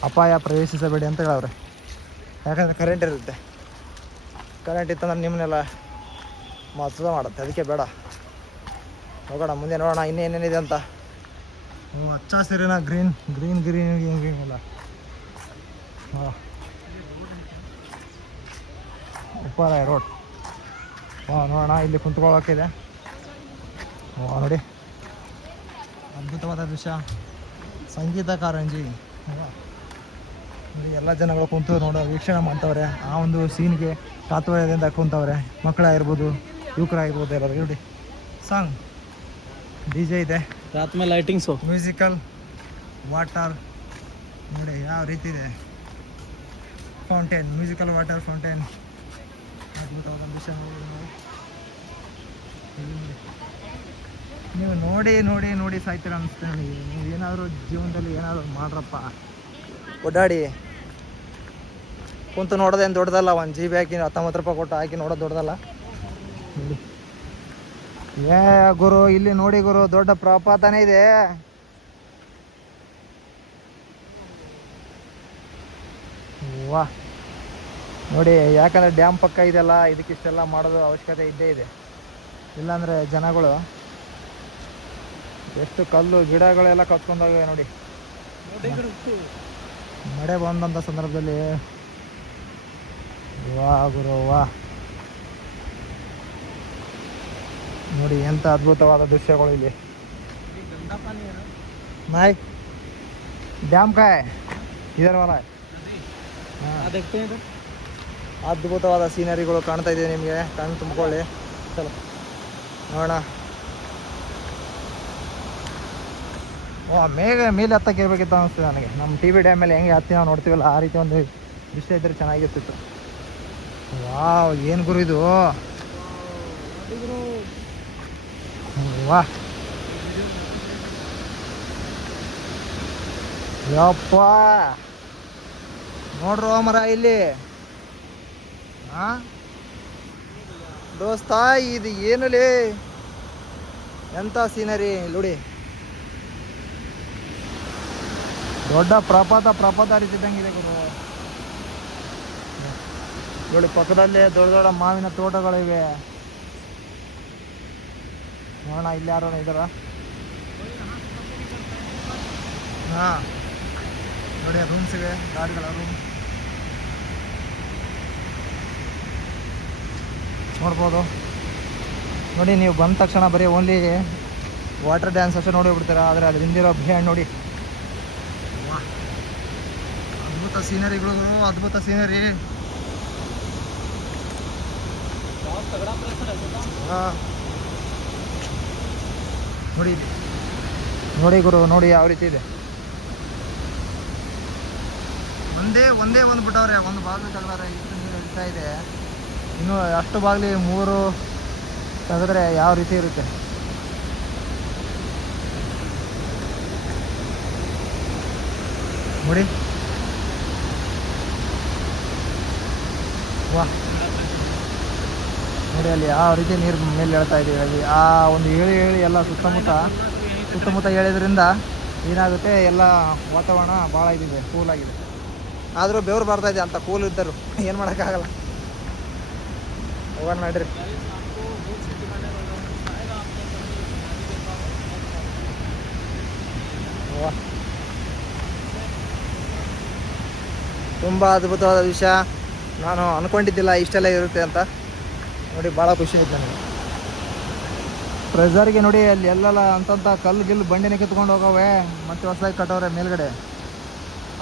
ಅಪಾಯ ಪ್ರವೇಶಿಸಬೇಡಿ ಅಂತ ಹೇಳವ್ರೆ, ಯಾಕಂದರೆ ಕರೆಂಟ್ ಇರುತ್ತೆ. ಕರೆಂಟ್ ಇತ್ತಂದ್ರೆ ನಿಮ್ಮನ್ನೆಲ್ಲ ಮೋಸ ಮಾಡುತ್ತೆ, ಅದಕ್ಕೆ ಬೇಡ. ಹೋಗೋಣ ಮುಂದೆ, ನೋಡೋಣ ಇನ್ನೇನೇನಿದೆ ಅಂತ. ಹಚ್ಚ ಹಸಿರಿನ ಗ್ರೀನ್ ಎಲ್ಲ. ಹಾಂ, ಉಪ್ಪಾರ ರೋಡ್. ನೋಡೋಣ, ಇಲ್ಲಿ ಕುಂತ್ಕೊಳ್ಳೋಕ್ಕಿದೆ. ನೋಡಿ ಅದ್ಭುತವಾದ ದೃಶ್ಯ. ಸಂಗೀತ ಕಾರಂಜಿ ನೋಡಿ, ಎಲ್ಲ ಜನಗಳು ಕುಂತು ವೀಕ್ಷಣೆ ಮಾಡ್ತವ್ರೆ. ಆ ಒಂದು ಸೀನ್ಗೆ ಕಾತುರದಿಂದ ಕುಂತವ್ರೆ. ಮಕ್ಕಳಾಗಿರ್ಬೋದು, ಯುವಕರಾಗಿರ್ಬೋದು, ಎಲ್ಲರೂ ನೋಡಿ. ಸಾಂಗ್ DJ ಇದೆ, रात में लाइटिंग शो, ಮ್ಯೂಸಿಕಲ್, ವಾಟರ್ ನೋಡಿ ಯಾವ ರೀತಿ ಇದೆ. Fountain, musical water fountain. ಅದ್ಭುತವಾದ ದೃಶ್ಯ ನೀವು ನೋಡಿ ಸಾಯ್ತೀರ ಅನಿಸುತ್ತೆ ನನಗೆ. ನೀವು ಏನಾದರೂ ಜೀವನದಲ್ಲಿ ಏನಾದರೂ ಮಾಡ್ರಪ್ಪ. ಓಡಾಡಿ ಕುಂತು ನೋಡೋದೇನು ದೊಡ್ಡದಲ್ಲ. 1 GB ಹಾಕಿ 19 ರೂಪಾಯಿ ಕೊಟ್ಟು ಹಾಕಿ ನೋಡೋದು ದೊಡ್ಡದಲ್ಲ. ನೋಡಿ ಗುರು, ಇಲ್ಲಿ ನೋಡಿ ಗುರು, ದೊಡ್ಡ ಪ್ರಪಾತನೇ ಇದೆ. ವಾ ನೋಡಿ, ಯಾಕಂದರೆ ಡ್ಯಾಮ್ ಪಕ್ಕ ಇದೆಲ್ಲ, ಇದಕ್ಕಿಷ್ಟೆಲ್ಲ ಮಾಡೋದು ಅವಶ್ಯಕತೆ ಇದ್ದೇ ಇದೆ. ಇಲ್ಲಾಂದರೆ ಜನಗಳು ಎಷ್ಟು ಕಲ್ಲು ಗಿಡಗಳೆಲ್ಲ ಕತ್ಕೊಂಡೋಗಿವೆ ನೋಡಿ. ಮಳೆ ಬಂದಂಥ ಸಂದರ್ಭದಲ್ಲಿ. ವಾ ಗುರು ವಾ, ನೋಡಿ ಎಂಥ ಅದ್ಭುತವಾದ ದೃಶ್ಯಗಳು ಇಲ್ಲಿ. ನಾಯ್ ಡ್ಯಾಮ್ ಕಾಯ್ ಇದರ ವಾಲ. ಅದ್ಭುತವಾದ ಸೀನರಿಗಳು ಕಾಣ್ತಾ ಇದೆ ನಿಮಗೆ, ಕಣ್ಣು ತುಂಬಿಕೊಳ್ಳಿ. ಚಲೋ ನೋಡೋಣ. ಮೇಲೆ ಹತ್ತಕ್ಕೆ ಇರಬೇಕಿತ್ತು ಅನಿಸ್ತದೆ ನನಗೆ. ನಮ್ಮ ಟಿ ವಿ ಡ್ಯಾಮ್ ಮೇಲೆ ಹೆಂಗೆ ಹತ್ತಿ ನಾವು ನೋಡ್ತೀವಲ್ಲ ಆ ರೀತಿ ಒಂದು ದೃಶ್ಯ ಇದ್ದರೆ ಚೆನ್ನಾಗಿರ್ತಿತ್ತು. ವಾವ್, ಏನು ಗುರು ಇದು! ವಾ ಯಪ್ಪ, ನೋಡ್ರೋ ಮರ ಇಲ್ಲಿ. ಹಾಂ ದೋಸ್ತ, ಇದು ಏನಲ್ಲಿ ಎಂಥ ಸೀನರಿ ನೋಡಿ. ದೊಡ್ಡ ಪ್ರಪಾತ ಹರಿತಿದ್ದಂಗಿದೆ ಗುರು. ನೋಡಿ, ಪಕ್ಕದಲ್ಲಿ ದೊಡ್ಡ ದೊಡ್ಡ ಮಾವಿನ ತೋಟಗಳಿವೆ. ನೋಡೋಣ ಇಲ್ಲಿ ಯಾರೋ ಇದ್ದಾರ. ಹಾಂ ನೋಡಿ, ರೂಮ್ಸ್ ಇವೆ, ಗಾಡಿಗಳ ರೂಮ್ ನೋಡ್ಬೋದು. ನೋಡಿ, ನೀವು ಬಂದ ತಕ್ಷಣ ಬರೀ ಓನ್ಲಿ ವಾಟರ್ ಡ್ಯಾನ್ಸ್ ಅಷ್ಟೇ ನೋಡಿ ಹೋಗ್ಬಿಡ್ತೀರಾ. ಆದರೆ ಅಲ್ಲಿ ಹಿಂದಿರೋ ಭೇಣ್ ನೋಡಿ, ಅದ್ಭುತ ಸೀನರಿಗಳು, ಅದ್ಭುತ ಸೀನರಿ. ಹಾಂ ನೋಡಿ ಇಲ್ಲಿ, ನೋಡಿ ಗುರು, ನೋಡಿ ಯಾವ ರೀತಿ ಇದೆ. ಒಂದೇ ಒಂದು ಬಿಟ್ಟವ್ರೆ, ಒಂದು ಬಾಗಿಲು ತೆಗೆದಾರೆ, ಇಷ್ಟು ನೀರು ಇಳ್ತಾ ಇದೆ. ಇನ್ನು ಅಷ್ಟು ಬಾಗಿಲಿ 3 ತೆಗೆದ್ರೆ ಯಾವ ರೀತಿ ಇರುತ್ತೆ. ನೋಡಿ, ವಾ ನೋಡಿ ಅಲ್ಲಿ ಯಾವ ರೀತಿ ನೀರು ಮೇಲೆ ಹೇಳ್ತಾ ಇದೀವಿ. ಅಲ್ಲಿ ಆ ಒಂದು ಹೇಳಿ ಎಲ್ಲ ಸುತ್ತಮುತ್ತ ಹೇಳಿದ್ರಿಂದ ಏನಾಗುತ್ತೆ, ಎಲ್ಲ ವಾತಾವರಣ ಭಾಳ ಇದಿದೆ, ಕೂಲ್ ಆಗಿದೆ. ಆದರೂ ಬೆವರು ಬರ್ತಾ ಇದೆ ಅಂತ ಕೂಲ್ ಇದ್ದರು, ಏನು ಮಾಡೋಕ್ಕಾಗಲ್ಲ. ಹೋಗೋಣ ನಡ್ರಿ. ತುಂಬ ಅದ್ಭುತವಾದ ವಿಷಯ. ನಾನು ಅಂದ್ಕೊಂಡಿದ್ದಿಲ್ಲ ಇಷ್ಟೆಲ್ಲ ಇರುತ್ತೆ ಅಂತ. ನೋಡಿ, ಭಾಳ ಖುಷಿ ಆಯ್ತು ನನಗೆ. ಪ್ರೆಸರ್ಗೆ ನೋಡಿ, ಅಲ್ಲಿ ಎಲ್ಲೆಲ್ಲ ಅಂತಂತ ಕಲ್ಲು ಬಂಡಿನ ಕಿತ್ಕೊಂಡು ಹೋಗವೆ, ಮತ್ತೆ ಹೊಸದಾಗಿ ಕಟ್ಟೋರೆ ಮೇಲ್ಗಡೆ.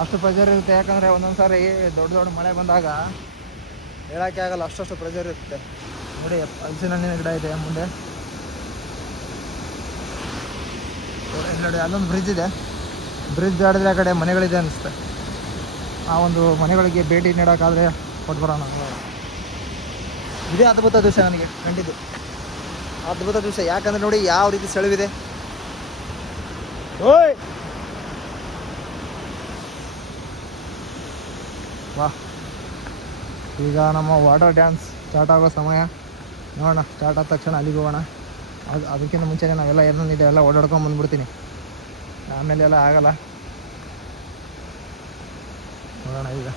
ಅಷ್ಟು ಪ್ರೆಜರ್ ಇರುತ್ತೆ, ಯಾಕಂದರೆ ಒಂದೊಂದು ಸಾರಿ ದೊಡ್ಡ ಮಳೆ ಬಂದಾಗ ಹೇಳೋಕ್ಕೆ ಆಗಲ್ಲ, ಅಷ್ಟು ಪ್ರೆಜರ್ ಇರುತ್ತೆ. ನೋಡಿ, ಹಲಸಿನ ಹಣ್ಣಿನ ಗಿಡ ಇದೆ ಮುಂದೆ. ನೋಡಿ, ಅಲ್ಲೊಂದು ಬ್ರಿಡ್ಜ್ ಇದೆ. ಬ್ರಿಡ್ಜ್ ದಾಟಿದ್ರೆ ಆ ಕಡೆ ಮನೆಗಳಿದೆ ಅನಿಸುತ್ತೆ. ಆ ಒಂದು ಮನೆಗಳಿಗೆ ಭೇಟಿ ನೀಡೋಕ್ಕಾದರೆ ಕೊಟ್ಟು ಬರೋಣ. ಇದೇ ಅದ್ಭುತ ದೃಶ್ಯ ನನಗೆ ಕಂಡಿದ್ದು, ಅದ್ಭುತ ದೃಶ್ಯ. ಯಾಕಂದರೆ ನೋಡಿ ಯಾವ ರೀತಿ ಸೆಳವಿದೆ. ಓಯ್ ವಾ, ಈಗ ನಮ್ಮ ವಾಟರ್ ಡ್ಯಾನ್ಸ್ ಸ್ಟಾರ್ಟ್ ಆಗೋ ಸಮಯ. ನೋಡೋಣ, ಸ್ಟಾರ್ಟ್ ಆದ ತಕ್ಷಣ ಅಲ್ಲಿಗೆ ಹೋಗೋಣ. ಅದಕ್ಕಿಂತ ಮುಂಚೆನೇ ನಾವೆಲ್ಲ ಏನೇನಿದೆ ಎಲ್ಲ ಓಡಾಡ್ಕೊಂಡು ಬಂದ್ಬಿಡ್ತೀನಿ, ಆಮೇಲೆ ಎಲ್ಲ ಆಗಲ್ಲ. ನೋಡೋಣ ಈಗ.